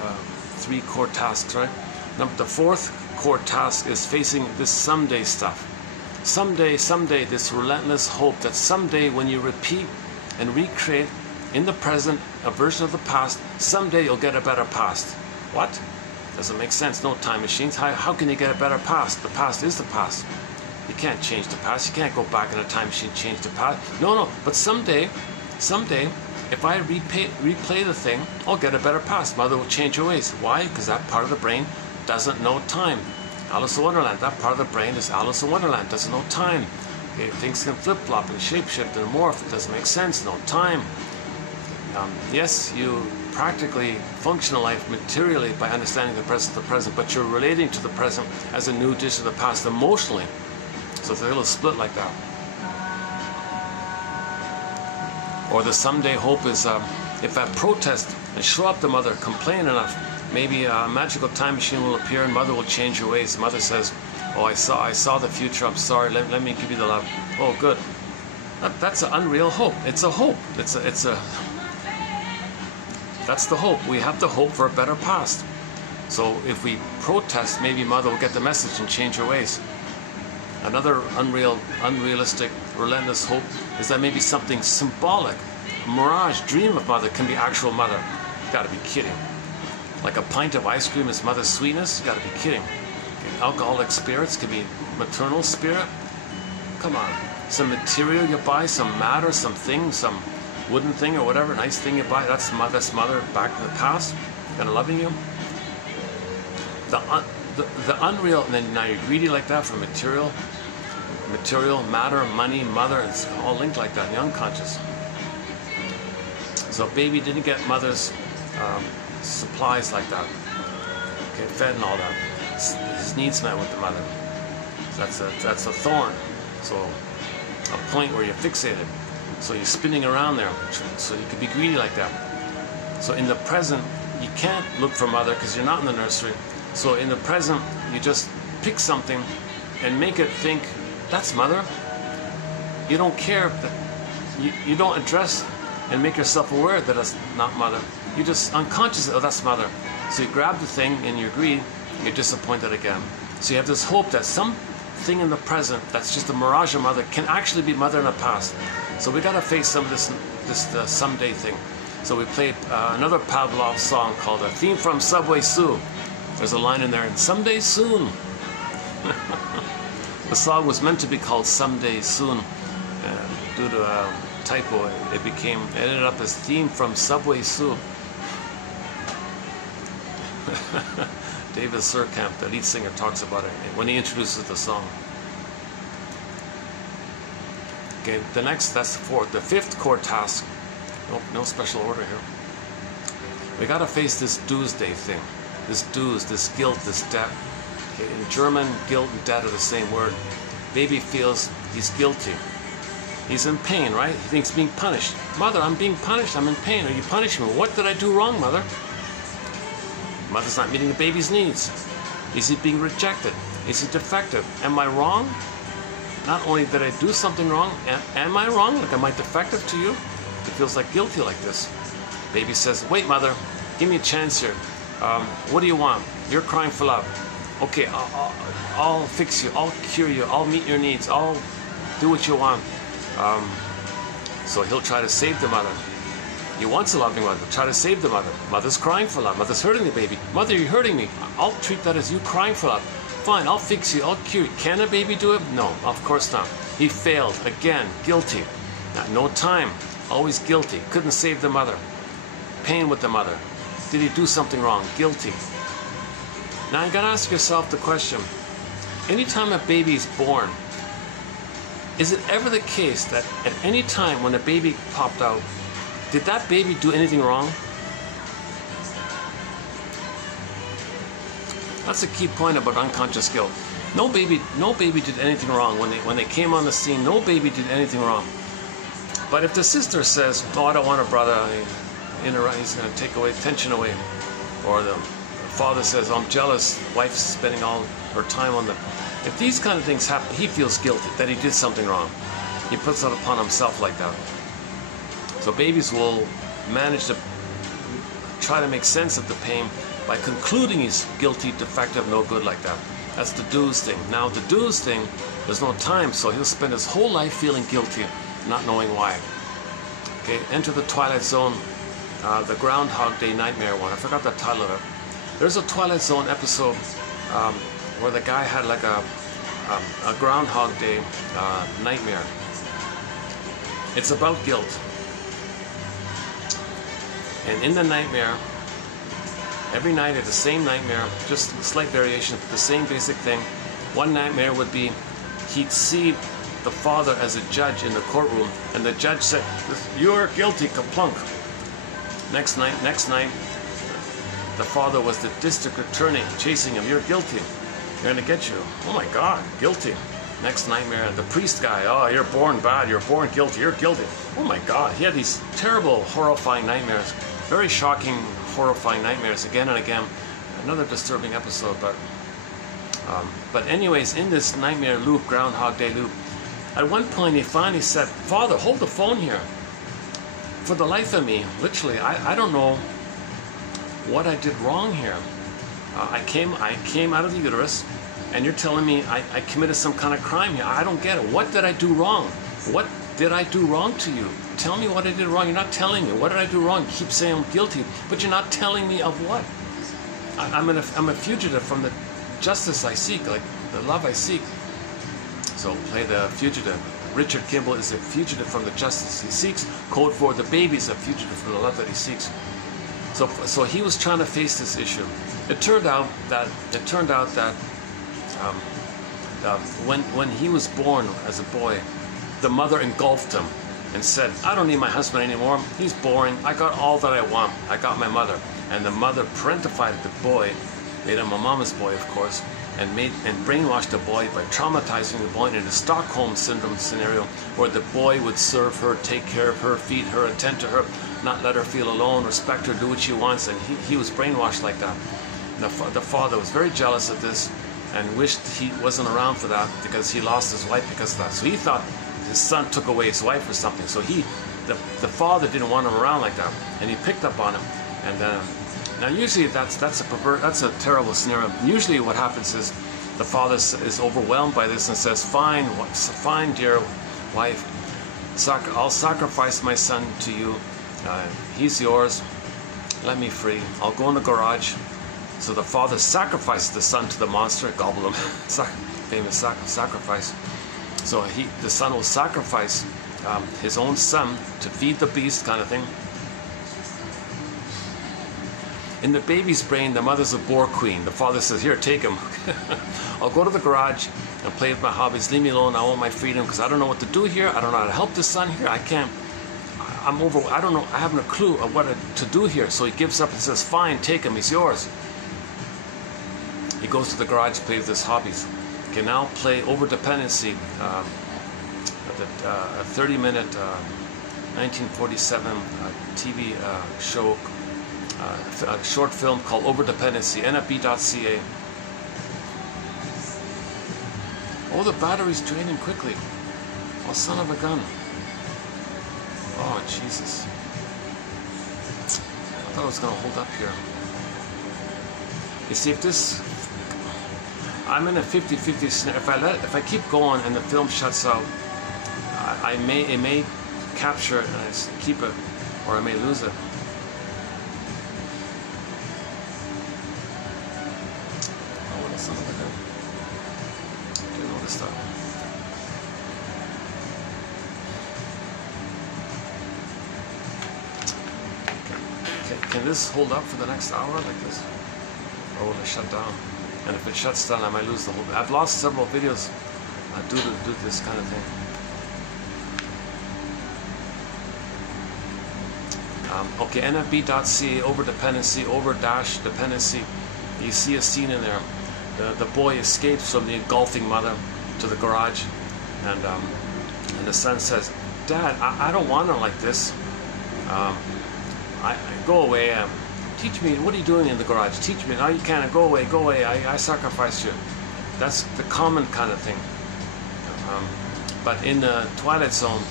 3 core tasks, right? The fourth core task is facing this someday stuff. Someday, this relentless hope that someday when you repeat and recreate in the present a version of the past, someday you'll get a better past. What? Doesn't make sense. No time machines. How can you get a better past? The past is the past. You can't change the past. You can't go back in a time machine and change the past. No. But someday, if I replay the thing, I'll get a better past. Mother will change her ways. Why? Because that part of the brain doesn't know time. Alice in Wonderland. That part of the brain is Alice in Wonderland. Doesn't know time. Okay, things can flip-flop and shape-shift and morph. It doesn't make sense. No time. Yes, you practically function in life materially by understanding the present, but you're relating to the present as a new dish of the past emotionally. So it's a little split like that. Or the someday hope is if I protest and show up to mother, complain enough, maybe a magical time machine will appear and mother will change her ways. Mother says, oh, I saw the future, I'm sorry, let me give you the love. Oh, good. That's an unreal hope. It's a hope. That's the hope. We have to hope for a better past. So if we protest, maybe mother will get the message and change her ways. Another unrealistic, relentless hope is that maybe something symbolic, a mirage, dream of mother can be actual mother. You gotta be kidding. Like a pint of ice cream is mother's sweetness? You gotta be kidding. Okay, alcoholic spirits can be maternal spirit? Come on. Some material you buy, some matter, something, some wooden thing or whatever, nice thing you buy, that's mother back in the past, kind of loving you. The unreal, and then now you're greedy like that for material, matter, money, mother, it's all linked like that in the unconscious. So baby didn't get mother's supplies like that, okay, fed and all that. His needs met with the mother. So that's a thorn. So a point where you're fixated. So you're spinning around there, so you could be greedy like that. So in the present, you can't look for mother because you're not in the nursery. So in the present, you just pick something and make it think, that's mother. You don't care, that you don't address and make yourself aware that it's not mother. You just unconsciously, oh, that's mother. So you grab the thing in your greed, you're disappointed again. So you have this hope that something in the present that's just a mirage of mother can actually be mother in the past. So we gotta face some of this someday thing. So we played another Pavlov song called a theme from Subway Sue. There's a line in there, and someday soon. The song was meant to be called Someday Soon. Due to a typo, it ended up as theme from Subway Sue. David Surkamp, the lead singer, talks about it when he introduces the song. Okay, that's the fourth. The fifth core task, no special order here. We gotta face this Tuesday thing. This dues, this guilt, this debt. Okay, in German, guilt and debt are the same word. Baby feels he's guilty. He's in pain, right? He thinks being punished. Mother, I'm being punished, I'm in pain. Are you punishing me? What did I do wrong, mother? Mother's not meeting the baby's needs. Is he being rejected? Is he defective? Am I wrong? Not only did I do something wrong, am I wrong? Like, am I defective to you? It feels like guilty like this. Baby says, wait, mother, give me a chance here. What do you want? You're crying for love. Okay, I'll fix you, I'll cure you, I'll meet your needs, I'll do what you want. So he'll try to save the mother. He wants a loving mother, try to save the mother. Mother's crying for love, mother's hurting the baby. Mother, you're hurting me. I'll treat that as you crying for love. Fine, I'll fix you, I'll cure you. Can a baby do it? No, of course not. He failed, again, guilty. No time, always guilty. Couldn't save the mother. Pain with the mother. Did he do something wrong? Guilty. Now you gotta ask yourself the question, anytime a baby is born, is it ever the case that at any time when a baby popped out, did that baby do anything wrong? That's a key point about unconscious guilt. No baby did anything wrong when they came on the scene. No baby did anything wrong. But if the sister says, "Oh, I don't want a brother," he's going to take away tension away, or the father says, "I'm jealous," wife's spending all her time on them. If these kind of things happen, he feels guilty that he did something wrong. He puts it upon himself like that. So babies will manage to try to make sense of the pain by concluding he's guilty, defective, no good like that. That's the do's thing. Now the do's thing, there's no time, so he'll spend his whole life feeling guilty, not knowing why. Okay, enter the Twilight Zone, the Groundhog Day nightmare one. I forgot the title of it. There's a Twilight Zone episode where the guy had like a Groundhog Day nightmare. It's about guilt. And in the nightmare, every night it's the same nightmare, just slight variation, but the same basic thing. One nightmare would be he'd see the father as a judge in the courtroom, and the judge said, "You're guilty, kaplunk." Next night, the father was the district attorney chasing him. "You're guilty. They're gonna get you." "Oh my God, guilty." Next nightmare, the priest guy. "Oh, you're born bad. You're born guilty. You're guilty." Oh my God, he had these terrible, horrifying nightmares. Very shocking, horrifying nightmares again and again. Another disturbing episode, but anyways, in this nightmare loop, Groundhog Day loop, at one point he finally said, "Father, hold the phone here." For the life of me, literally, I don't know what I did wrong here. I came out of the uterus, and you're telling me I committed some kind of crime here. I don't get it. What did I do wrong? What did I do wrong to you? Tell me what I did wrong. You're not telling me. What did I do wrong? You keep saying I'm guilty, but you're not telling me of what. I'm a fugitive from the justice I seek, like the love I seek. So play the fugitive. Richard Kimball is a fugitive from the justice he seeks. Code for the baby is a fugitive from the love that he seeks. So he was trying to face this issue. It turned out that when he was born as a boy, the mother engulfed him and said, "I don't need my husband anymore. He's boring. I got all that I want. I got my mother." And the mother parentified the boy, made him a mama's boy, of course, and brainwashed the boy by traumatizing the boy in a Stockholm syndrome scenario where the boy would serve her, take care of her, feed her, attend to her, not let her feel alone, respect her, do what she wants, and he was brainwashed like that. The father was very jealous of this and wished he wasn't around for that because he lost his wife because of that. So he thought his son took away his wife or something. So the father didn't want him around like that, and he picked up on him. And now usually that's a terrible scenario. Usually what happens is the father is overwhelmed by this and says, "Fine, dear wife, I'll sacrifice my son to you. He's yours. Let me free. I'll go in the garage." So the father sacrifices the son to the monster, gobble him, famous sacrifice. So the son will sacrifice his own son to feed the beast, kind of thing. In the baby's brain, the mother's a bore queen. The father says, "Here, take him. I'll go to the garage and play with my hobbies. Leave me alone. I want my freedom because I don't know what to do here. I don't know how to help this son here. I can't. I don't know. I haven't a clue of what to do here." So he gives up and says, "Fine, take him. He's yours." He goes to the garage, plays with his hobbies. Okay, now play Overdependency, a 30-minute 1947 TV show, a short film called Overdependency, nfb.ca. Oh, the battery's draining quickly. Oh, son of a gun. Oh, Jesus. I thought it was going to hold up here. You see, if this I'm in a 50-50 scenario. If I keep going and the film shuts out, it may capture it and I keep it, or I may lose it. Oh, what else am I gonna do? Doing all this stuff. Can this hold up for the next hour like this? Or will it shut down? And if it shuts down, I might lose the whole... I've lost several videos due to this kind of thing. Okay, NFB.ca, over-dependency, over-dependency. You see a scene in there. The boy escapes from the engulfing mother to the garage. And the son says, Dad, I don't want her like this. I go away. Teach me, what are you doing in the garage? Teach me. No, you can't. Go away, go away. I sacrificed you. That's the common kind of thing. But in the Twilight Zone,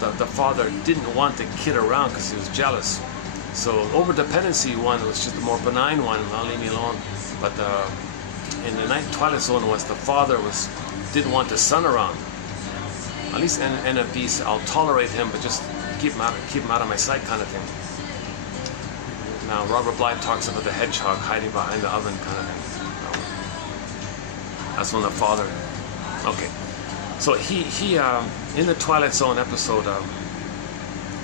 the father didn't want the kid around because he was jealous. So over-dependency one was just a more benign one. I'll leave me alone. But in the Twilight Zone was the father didn't want the son around. At least in NFBs, I'll tolerate him, but just keep him out of my sight kind of thing. Now, Robert Bly talks about the hedgehog hiding behind the oven kind of thing. That's when the father... Okay. So he in the Twilight Zone episode,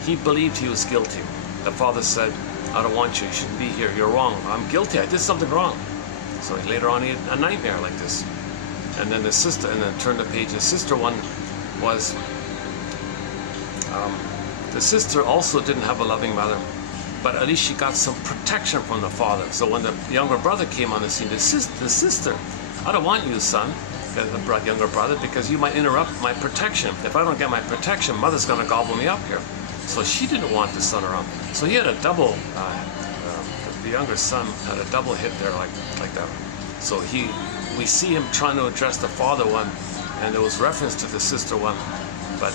he believed he was guilty. The father said, I don't want you. You shouldn't be here. You're wrong. I'm guilty. I did something wrong. So later on, he had a nightmare like this. And then the sister, and then turn the page. The sister one was... the sister also didn't have a loving mother. But at least she got some protection from the father. So when the younger brother came on the scene, the sister, I don't want you, son, the younger brother, because you might interrupt my protection. If I don't get my protection, mother's going to gobble me up here. So she didn't want the son around. So he had a double, the younger son had a double hit there like that. So we see him trying to address the father one, and there was reference to the sister one, but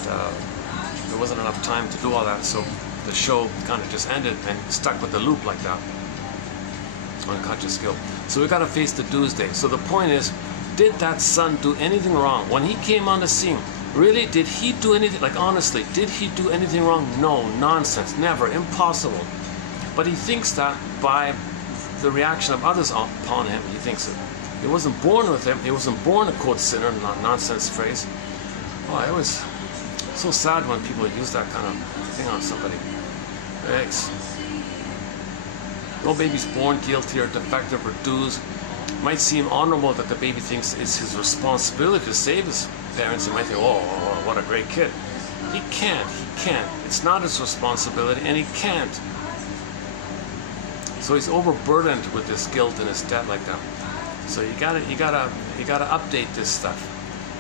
there wasn't enough time to do all that. So the show kind of just ended and stuck with the loop like that. Unconscious skill. So we got to face the doomsday. So the point is, did that son do anything wrong? When he came on the scene, really, did he do anything, like honestly, did he do anything wrong? No, nonsense, never, impossible. But he thinks that by the reaction of others upon him, he thinks it. He wasn't born with him, he wasn't born a quote sinner, not nonsense phrase. Oh, it was so sad when people use that kind of thing on somebody. Thanks. No baby's born guilty or defective or dues. It might seem honorable that the baby thinks it's his responsibility to save his parents. He might think, oh, what a great kid. He can't. It's not his responsibility, and he can't. So he's overburdened with this guilt and his debt like that. So you gotta update this stuff.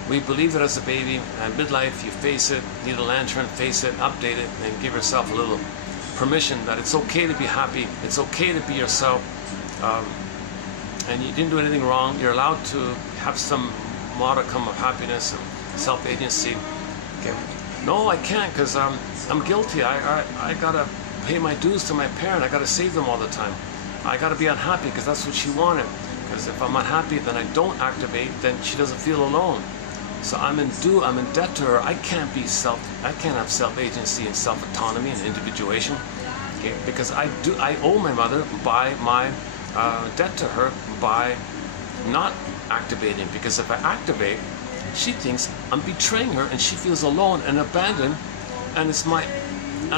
We believe it as a baby, and midlife, you face it, need a lantern, face it, update it, and give yourself a little permission that it's okay to be happy, it's okay to be yourself, and you didn't do anything wrong. You're allowed to have some modicum of happiness and self-agency. Okay. No, I can't, because I'm guilty. I gotta pay my dues to my parent. I gotta save them all the time. I gotta be unhappy because that's what she wanted. Because if I'm unhappy, then I don't activate, then she doesn't feel alone. So I'm in debt to her. I can't have self-agency and self-autonomy and individuation, okay? Because I owe my mother by my debt to her by not activating. Because if I activate, she thinks I'm betraying her, and she feels alone and abandoned, and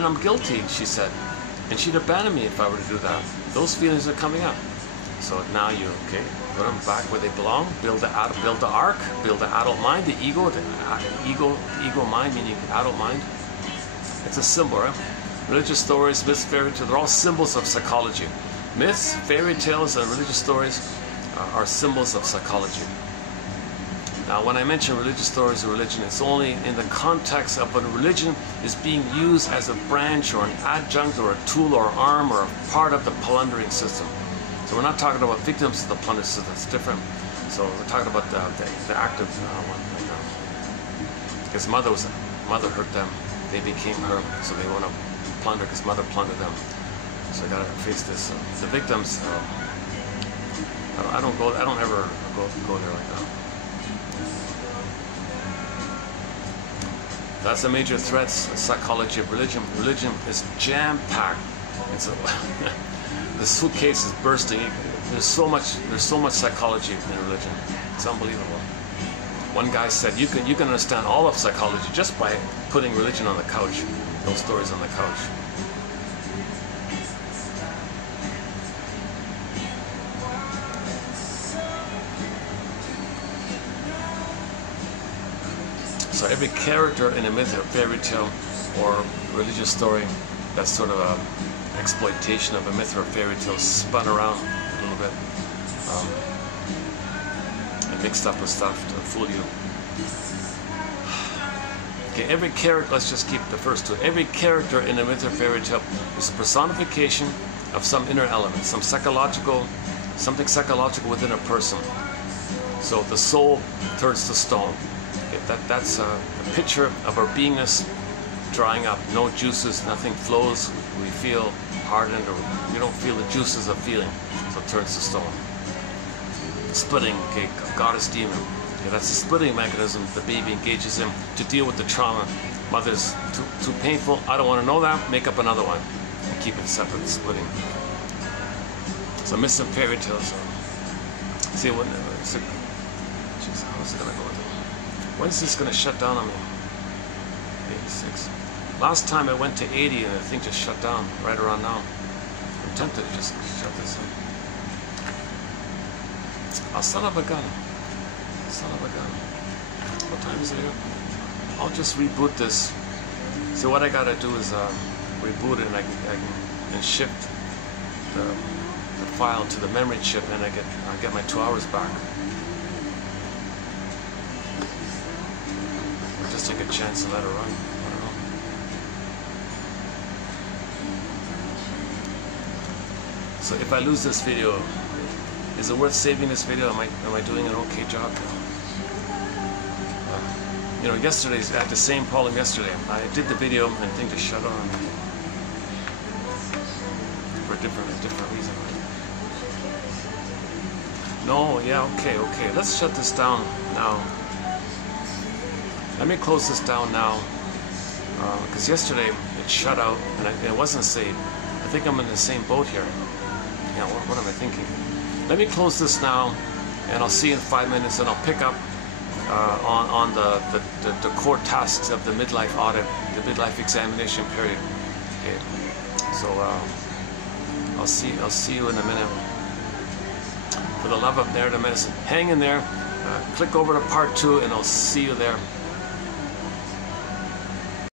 I'm guilty, she said, and she'd abandon me if I were to do that. Those feelings are coming up. So now you put them back where they belong. Build the ark. Build the adult mind. The ego mind, meaning adult mind. It's a symbol, right? Religious stories, myths, fairy tales, they're all symbols of psychology. Myths, fairy tales, and religious stories are symbols of psychology. Now, when I mention religious stories or religion, it's only in the context of when religion is being used as a branch or an adjunct or a tool or arm or a part of the plundering system. So we're not talking about victims of the plunder system, that's different. So we're talking about the active one. Because mother hurt them, they became her, so they want to plunder because mother plundered them. So I gotta face this. The victims, I don't ever go there like that. That's the major threats, the psychology of religion. Religion is jam-packed. It's the suitcase is bursting. There's so much psychology in religion. It's unbelievable. One guy said you can understand all of psychology just by putting religion on the couch. Those stories on the couch. So every character in a myth or fairy tale or religious story, that's sort of an exploitation of a myth or fairy tale, spun around a little bit and mixed up with stuff to fool you. Okay, every character, let's just keep the first two. Every character in a myth or fairy tale is a personification of some inner element, something psychological within a person. So the soul turns to stone. Okay, that's a picture of our beingness drying up. No juices, nothing flows. We feel hardened, or we don't feel the juices of feeling, so it turns to stone. Splitting, okay, goddess demon. Okay, that's the splitting mechanism the baby engages in to deal with the trauma. Mother's too painful, I don't want to know that, make up another one and keep it separate, splitting. So myths and fairy tales. See, how's it gonna go? When's this gonna shut down on me? 86. Last time I went to 80 and the thing just shut down right around now. I'm tempted to just shut this in. Oh, son of a gun. Son of a gun. What time is it here? I'll just reboot this. So what I gotta do is reboot it, and I can shift the file to the memory chip, and I'll get my 2 hours back. Or just take a chance and let it run. I don't know. So if I lose this video, is it worth saving this video? Am I doing an okay job? You know, I had the same problem yesterday. I did the video and the thing just shut on for a different reason. No, yeah, okay. Let's shut this down now. Let me close this down now, because yesterday it shut out and it wasn't saved. I think I'm in the same boat here. Yeah, what am I thinking? Let me close this now, and I'll see you in 5 minutes, and I'll pick up on the core tasks of the midlife audit, the midlife examination period. Okay, so I'll see you in a minute. For the love of narrative medicine, hang in there. Click over to part 2, and I'll see you there.